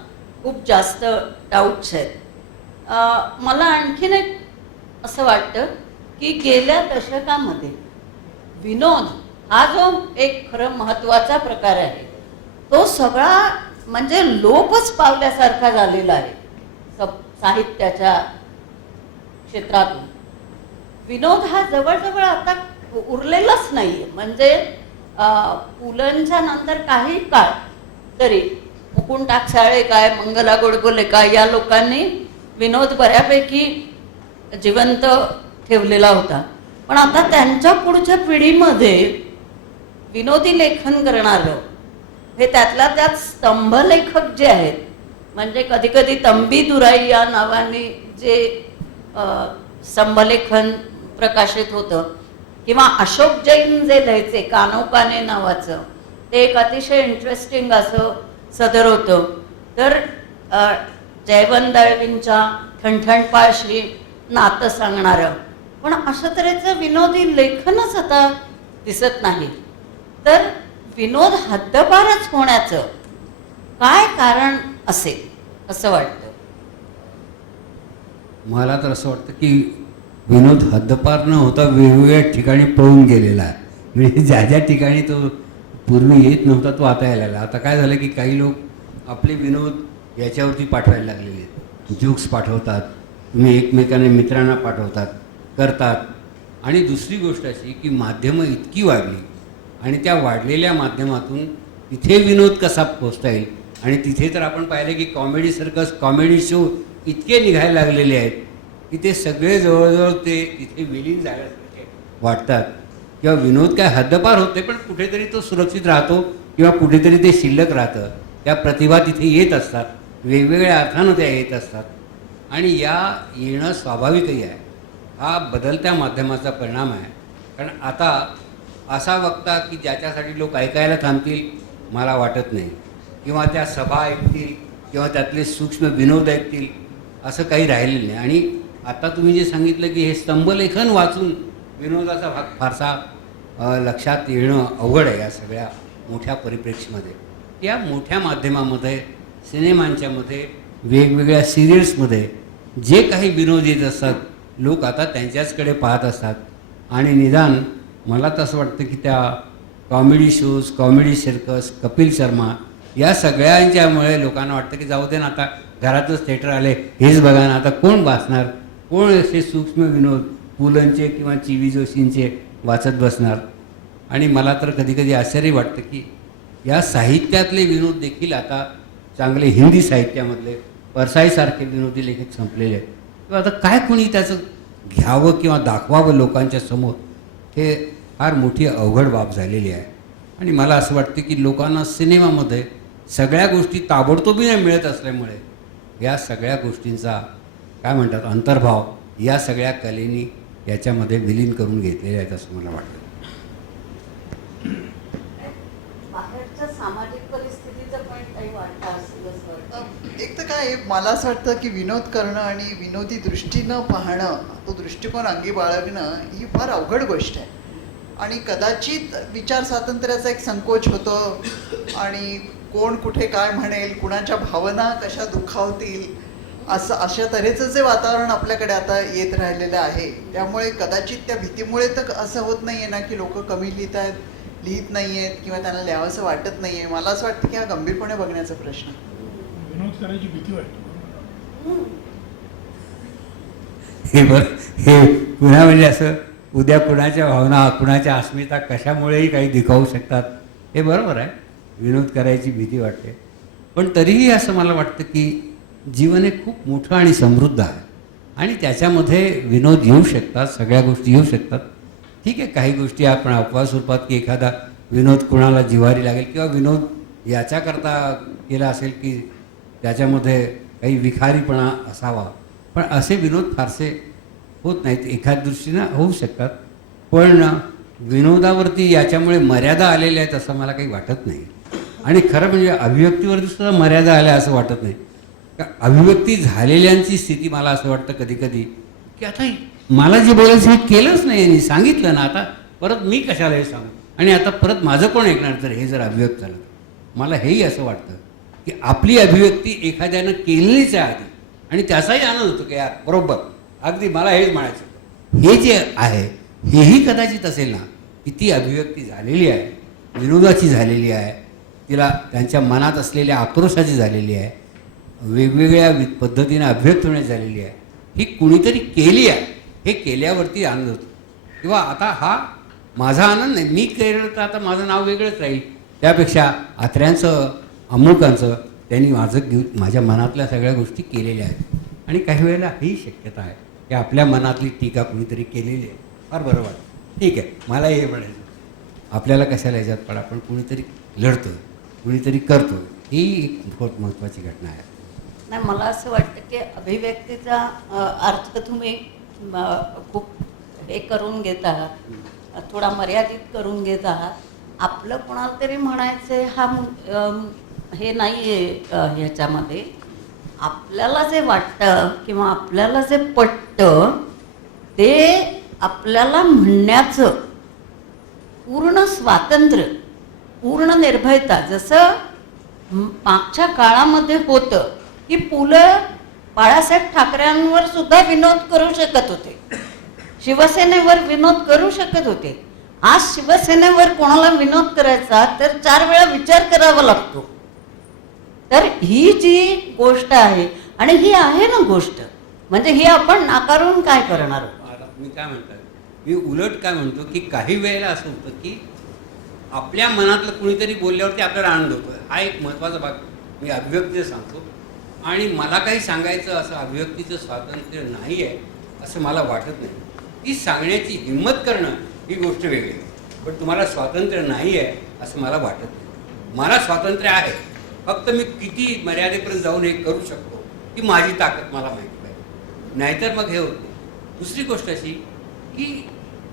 खूप जास्त डाऊट्स आहेत. मला आणखीन एक असं वाटतं की गेल्या दशकामध्ये विनोद हा जो एक खरं महत्त्वाचा प्रकार आहे, तो सगळा म्हणजे लोपच पावल्यासारखा झालेला आहे साहित्याच्या क्षेत्रातून. विनोद हा जवळजवळ आता उरलेलाच नाही. म्हणजे पुलंच्या नंतर काही काळ तरी मुकुंद टाकसाळे काय, मंगला गोडबोले काय, या लोकांनी विनोद बऱ्यापैकी जिवंत ठेवलेला होता. पण आता त्यांच्या पुढच्या पिढीमध्ये विनोदी लेखन करणारं हे त्यातल्या त्यात स्तंभलेखक जे आहेत, म्हणजे कधी कधी तंबी दुराई या नावाने जे स्तंभलेखन प्रकाशित होतं, किंवा अशोक जैन जे लिहायचे कानोकाने नावाचं, ते एक अतिशय इंटरेस्टिंग असं सदर होतं. तर जयवंत दळवींच्या ठणठणपाळशी नातं सांगणारं. पण अशा तऱ्हेचं विनोदी लेखनच आता दिसत नाही. तर विनोद हद्दपारच होण्याचं काय कारण असेल असं वाटतं? मला तर असं वाटतं की विनोद हद्दपार न होता वेगवेगळ्या ठिकाणी पळून गेलेला आहे. म्हणजे ज्या ज्या ठिकाणी तो पूर्वी येत नव्हता तो आता यायला लागला. आता काय झालं की काही लोक आपले विनोद याच्यावरती पाठवायला लागलेले आहेत. जोक्स पाठवतात, तुम्ही एकमेकांना मित्रांना पाठवतात, करतात. आणि दुसरी गोष्ट अशी की माध्यमं इतकी वाढली आणि त्या वाढलेल्या माध्यमातून तिथे विनोद कसा पोचता येईल. आणि तिथे तर आपण पाहिलं की कॉमेडी सर्कस, कॉमेडी शो इतके निघायला लागलेले आहेत की ते सगळे जवळजवळ ते तिथे विलीन झाल्यासारखे वाटतात. किंवा विनोद काय हद्दपार होते, पण कुठेतरी तो सुरक्षित राहतो किंवा कुठेतरी ते शिल्लक राहतं. त्या प्रतिभा तिथे येत असतात वेगवेगळ्या अर्थानं त्या येत असतात आणि या येणं स्वाभाविकही आहे. हा बदलत्या माध्यमाचा परिणाम आहे. कारण आता असा वक्ता की ज्याच्यासाठी लोक ऐकायला थांबतील मला वाटत नाही, किंवा त्या सभा ऐकतील किंवा त्यातले सूक्ष्म विनोद ऐकतील असं काही राहिलेलं नाही. आणि आता तुम्ही जे सांगितलं की हे स्तंभलेखन वाचून विनोदाचा भाग फारसा लक्षात येणं अवघड आहे या सगळ्या मोठ्या परिप्रेक्षामध्ये. या मोठ्या माध्यमामध्ये सिनेमांच्यामध्ये वेगवेगळ्या सिरियल्समध्ये जे काही विनोद येत असतात लोक आता त्यांच्याचकडे पाहत असतात. आणि निदान मला तर असं वाटतं की त्या comedy shows, comedy circus, Kapil Sharma या सगळ्यांच्यामुळे लोकांना वाटतं की जाऊ दे ना, आता घरातच थिएटर आले, हेच बघा ना, आता कोण वाचणार, कोण असे सूक्ष्म विनोद पुलंचे किंवा चि.व्ही. जोशींचे वाचत बसणार. आणि मला तर कधीकधी आश्चर्य वाटतं की या साहित्यातले विनोद देखील आता चांगले हिंदी साहित्यामधले परसाईसारखे विनोदी लेखक संपलेले आहेत. किंवा आता काय कोणी त्याचं घ्यावं किंवा दाखवावं लोकांच्या समोर, हे फार मोठी अवघड बाब झालेली आहे. आणि मला असं वाटतं की लोकांना सिनेमामध्ये सगळ्या गोष्टी ताबडतोबीने मिळत असल्यामुळे या सगळ्या गोष्टींचा काय म्हणतात अंतर्भाव या सगळ्या कलेनी याच्यामध्ये विलीन करून घेतलेले आहेत असं मला वाटतं. बाहेरच्या सामाजिक परिस्थितीचं पण काही वाटतं असेल असं वाटतं. एक तर काय आहे, मला असं वाटतं की विनोद करणं आणि विनोदी दृष्टीनं पाहणं, तो दृष्टिकोन अंगी बाळगणं ही फार अवघड गोष्ट आहे. आणि कदाचित विचार स्वातंत्र्याचा एक संकोच होतो आणि कोण कुठे काय म्हणेल, कुणाच्या भावना कशा दुखावतील, अशा तऱ्हेचं जे वातावरण आपल्याकडे आता येत राहिलेलं आहे, त्यामुळे कदाचित त्या भीतीमुळे तर असं होत नाही आहे ना की लोक कमी लिहित नाही आहेत किंवा त्यांना लिहावंसं वाटत नाही आहे. मला असं वाटतं की हा गंभीरपणे बघण्याचा प्रश्न आहे. विनोद करायची भीती वाटते. हे हे पुन्हा म्हणजे असं उद्या कुणाच्या भावना, कुणाच्या अस्मिता कशामुळेही काही दिखावू शकतात, हे बरोबर आहे. विनोद करायची भीती वाटते. पण तरीही असं मला वाटतं की जीवन हे खूप मोठं आणि समृद्ध आहे आणि त्याच्यामध्ये विनोद येऊ शकतात, सगळ्या गोष्टी येऊ शकतात. ठीक आहे, काही गोष्टी आपण अपवाद स्वरूपात की एखादा विनोद कुणाला जिव्हारी लागेल किंवा विनोद याच्याकरता केला असेल की त्याच्यामध्ये काही विखारीपणा असावा, पण असे विनोद फारसे होत नाहीत. एखाद्या दृष्टीनं होऊ शकतात, पण विनोदावरती याच्यामुळे मर्यादा आलेल्या आहेत असं मला काही वाटत नाही. आणि खरं म्हणजे अभिव्यक्तीवरती सुद्धा मर्यादा आल्या असं वाटत नाही. अभिव्यक्ती झालेल्यांची स्थिती मला असं वाटतं कधी कधी की आता मला जे बोलायचं हे केलंच नाही यांनी, सांगितलं ना, आता परत मी कशाला हे सांगू आणि आता परत माझं कोण ऐकणार जर हे जर अभिव्यक्त झालं. मला हेही असं वाटतं की आपली अभिव्यक्ती एखाद्यानं केलीच आहे आधी आणि त्याचाही आनंद होतो की यार बरोबर अगदी मला हेच म्हणायचं. हे जे आहे हेही कदाचित असेल ना की ती अभिव्यक्ती झालेली आहे, विनोदाची झालेली आहे, तिला त्यांच्या मनात असलेल्या आक्रोशाची झालेली आहे, वेगवेगळ्या पद्धतीने अभिव्यक्त होण्याची झालेली आहे. ही कुणीतरी केली आहे, हे केल्यावरती आनंद होतो. किंवा आता हा माझा आनंद नाही, मी केलं तर आता माझं नाव वेगळंच राहील, त्यापेक्षा आत्र्यांचं अमुकांचं त्यांनी माझ्या मनातल्या सगळ्या गोष्टी केलेल्या आहेत. आणि काही वेळेला ही शक्यता आहे की आपल्या मनातली टीका कुणीतरी केलेली आहे. फार बरं वाटतं. ठीक आहे, मला हे म्हणायचं आपल्याला कशाला याच्यात पडा, पण कुणीतरी लढतं, कुणीतरी करतो, ही एक बहुत महत्त्वाची घटना आहे. नाही, मला असं वाटतं की अभिव्यक्तीचा अर्थ तुम्ही खूप हे करून घेत आहात, थोडा मर्यादित करून घेत आहात. आपलं कोणाला तरी म्हणायचं हा हे नाही आहे ह्याच्यामध्ये. आपल्याला जे वाटतं किंवा आपल्याला जे पटतं ते आपल्याला म्हणण्याचं पूर्ण स्वातंत्र्य, पूर्ण निर्भयता, जसं मागच्या काळामध्ये होतं की पुलं बाळासाहेब ठाकरेंवर सुद्धा विनोद करू शकत होते, शिवसेनेवर विनोद करू शकत होते. आज शिवसेनेवर कोणाला विनोद करायचा तर 4 वेळा विचार करावा लागतो. तर ही जी गोष्ट आहे आणि ही आहे ना गोष्ट, म्हणजे ही आपण नाकारून काय करणार. आता मी काय म्हणतात, मी उलट काय म्हणतो की काही वेळेला असं होतं की आपल्या मनातलं कुणीतरी बोलल्यावरती आपल्याला आनंद होतो. हा एक महत्त्वाचा भाग मी अभिव्यक्तीचं सांगतो. आणि मला काही सांगायचं असं अभिव्यक्तीचं स्वातंत्र्य नाही आहे असं मला वाटत नाही. ती सांगण्याची हिंमत करणं ही गोष्ट वेगळी, पण तुम्हाला स्वातंत्र्य नाही आहे असं मला वाटत नाही. मला स्वातंत्र्य आहे, फक्त मी किती मर्यादेपर्यंत जाऊन हे करू शकतो की माझी ताकद मला माहिती पाहिजे, नाहीतर मग हे होत नाही. दुसरी गोष्ट अशी की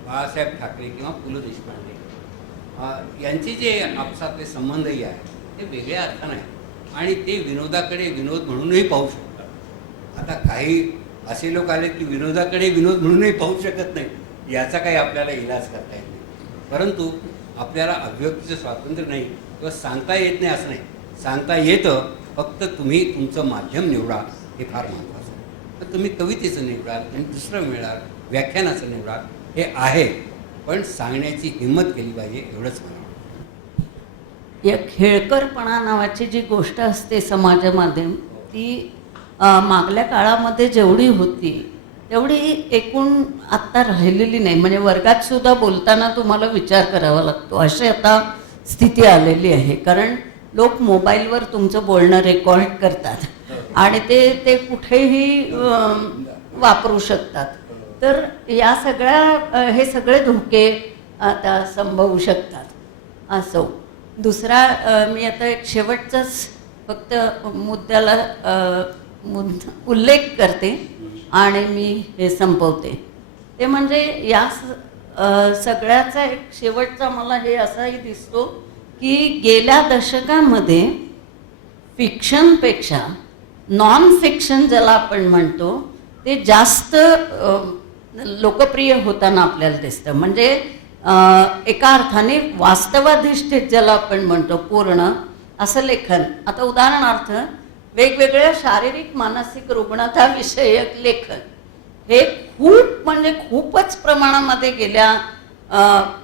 बाळासाहेब ठाकरे किंवा पु ल देशपांडे यांचे जे आपसातले संबंधही आहेत ते वेगळ्या अर्थानं आहेत आणि ते विनोदाकडे विनोद म्हणूनही पाहू शकतात. आता काही असे लोक आले की विनोदाकडे विनोद म्हणूनही पाहू शकत नाही, याचा काही आपल्याला इलाज करता येत नाही. परंतु आपल्याला अभिव्यक्तीचं स्वातंत्र्य नाही किंवा सांगता येत नाही असं नाही, सांगता येतं, फक्त तुम्ही तुमचं माध्यम निवडा, हे फार महत्त्वाचं आहे. तर तुम्ही कवितेचं निवडाल आणि दुसरं मिळाल, व्याख्यानाचं निवडाल, हे आहे, पण सांगण्याची हिंमत केली पाहिजे, एवढंच मला वाटतं. या खेळकरपणा नावाची जी गोष्ट असते समाजामध्ये, ती मागल्या काळामध्ये जेवढी होती तेवढी एकूण आत्ता राहिलेली नाही. म्हणजे वर्गात सुद्धा बोलताना तुम्हाला विचार करावा लागतो, अशी आता स्थिती आलेली आहे. कारण लोक मोबाईलवर तुमचं बोलणं रेकॉर्ड करतात आणि ते कुठेही वापरू शकतात. तर या सगळ्या हे सगळे धोके आता संभवू शकतात. असो, दुसरा मी आता एक शेवटचाच फक्त मुद्द्याला उल्लेख करते आणि मी हे संपवते. ते म्हणजे या सगळ्याचा एक शेवटचा मला हे असाही दिसतो की गेल्या दशकामध्ये फिक्शनपेक्षा नॉन फिक्शन ज्याला आपण म्हणतो ते जास्त लोकप्रिय होताना आपल्याला दिसतं. म्हणजे एका अर्थाने वास्तवाधिष्ठित ज्याला आपण म्हणतो पूर्ण असं लेखन. आता उदाहरणार्थ वेगवेगळ्या शारीरिक मानसिक रुग्णता विषयक लेखन हे खूप म्हणजे खूपच प्रमाणामध्ये गेल्या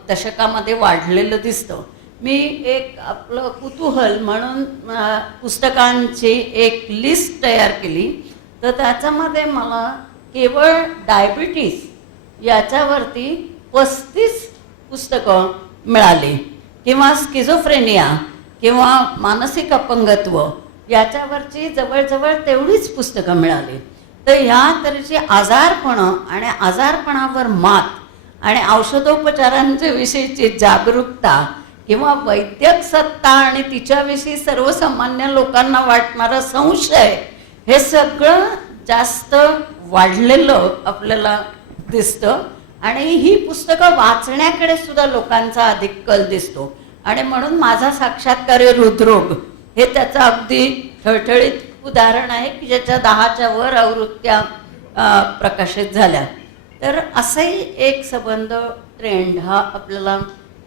दशकामध्ये वाढलेलं दिसतं. मी एक आपलं कुतूहल म्हणून पुस्तकांची एक लिस्ट तयार केली, तर त्याच्यामध्ये मला केवळ डायबिटीस याच्यावरती 35 पुस्तकं मिळाली, किंवा स्किझोफ्रेनिया किंवा मानसिक अपंगत्व याच्यावरची जवळजवळ तेवढीच पुस्तकं मिळाली. तर ह्या तऱ्हेची आजारपणं आणि आजारपणावर मात आणि औषधोपचारांच्या विषयीची जागरूकता किंवा वैद्यक सत्ता आणि तिच्याविषयी सर्वसामान्य लोकांना वाटणारा संशय, हे सगळं जास्त वाढलेलं आपल्याला दिसतं. आणि ही पुस्तकं वाचण्याकडे सुद्धा लोकांचा अधिक कल दिसतो. आणि म्हणून माझा साक्षात्कारी हृदरोग हे त्याचं अगदी ठळठळीत उदाहरण आहे की ज्याच्या 10च्या वर आवृत्त्या प्रकाशित झाल्या. तर असाही एक संबंध ट्रेंड हा आपल्याला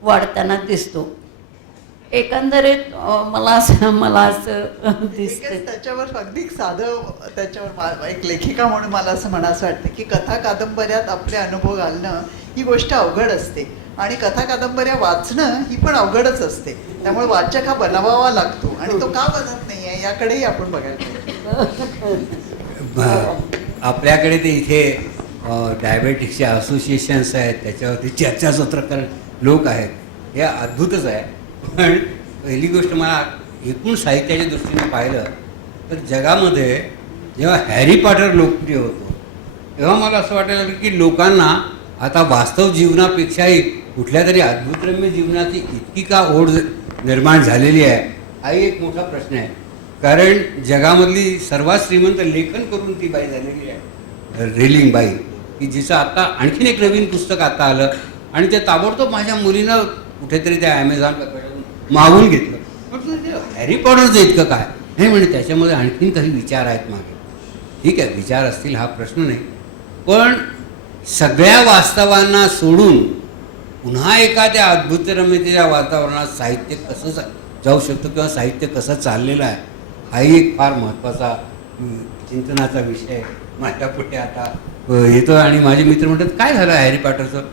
वाढताना दिसतो. एकंदरीत मला असं दिसतं. त्याच्यावर अगदी साधं त्याच्यावर एक लेखिका म्हणून मला असं म्हणायचं वाटतं की कथा कादंबऱ्यात आपले अनुभव घालणं ही गोष्ट अवघड असते आणि कथा कादंबऱ्या वाचणं ही पण अवघडच असते. त्यामुळे वाचक हा बनवावा लागतो आणि तो का बनत नाही आहे याकडेही आपण बघायला आपल्याकडे ते इथे डायबेटिक्सचे असोसिएशन्स आहेत, त्याच्यावरती चर्चासत्र लोक आहेत, हे अद्भुतच आहे. पण पहिली गोष्ट मला एकूण साहित्याच्या दृष्टीने पाहिलं तर जगामध्ये जेव्हा हॅरी पॉटर लोकप्रिय होतो तेव्हा मला असं वाटायला लागलं की लोकांना आता वास्तव जीवनापेक्षाही कुठल्या तरी अद्भुतरम्य जीवनाची इतकी का ओढ निर्माण झालेली आहे, हाही एक मोठा प्रश्न आहे. कारण जगामधली सर्वात श्रीमंत लेखन करून ती बाई झालेली आहे, रेलिंग बाई, की जिचं आता आणखीन एक नवीन पुस्तक आता आलं आणि ते ताबडतोब माझ्या मुलीनं कुठेतरी त्या ॲमेझॉनकडून मागून घेतलं. म्हटलं हॅरी पॉटरचं इतकं काय नाही, म्हणजे त्याच्यामध्ये आणखीन काही विचार आहेत मागे. ठीक आहे, विचार असतील हा प्रश्न नाही, पण सगळ्या वास्तवांना सोडून पुन्हा एखाद्या अद्भुतरम्यतेच्या वातावरणात साहित्य कसं जाऊ शकतं किंवा साहित्य कसं चाललेलं आहे, हाही एक फार महत्त्वाचा चिंतनाचा विषय माझ्या पुढे आता येतो. आणि माझे मित्र म्हणतात काय झालं हॅरी पॉटरचं,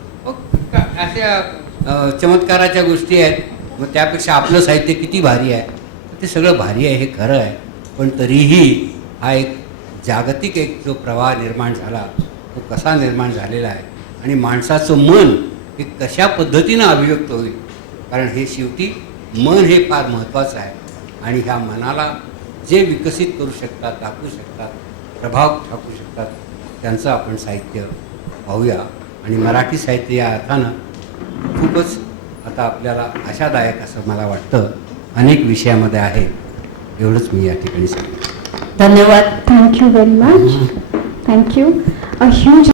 अशा चमत्काराच्या गोष्टी आहेत, मग त्यापेक्षा आपलं साहित्य किती भारी आहे. ते सगळं भारी आहे हे खरं आहे, पण तरीही हा एक जागतिक एक जो प्रवाह निर्माण झाला तो कसा निर्माण झालेला आहे आणि माणसाचं मन हे कशा पद्धतीनं अभिव्यक्त होईल. कारण हे शेवटी मन हे फार महत्त्वाचं आहे आणि ह्या मनाला जे विकसित करू शकतात, दाखवू शकतात, प्रभाव टाकू शकतात, त्यांचं आपण साहित्य पाहूया. आणि मराठी साहित्य या अर्थानं खूपच आता आपल्याला आशादायक असं मला वाटतं, अनेक विषयामध्ये आहे. एवढंच मी या ठिकाणी सांगतो. धन्यवाद. Thank you very much. Thank you. A huge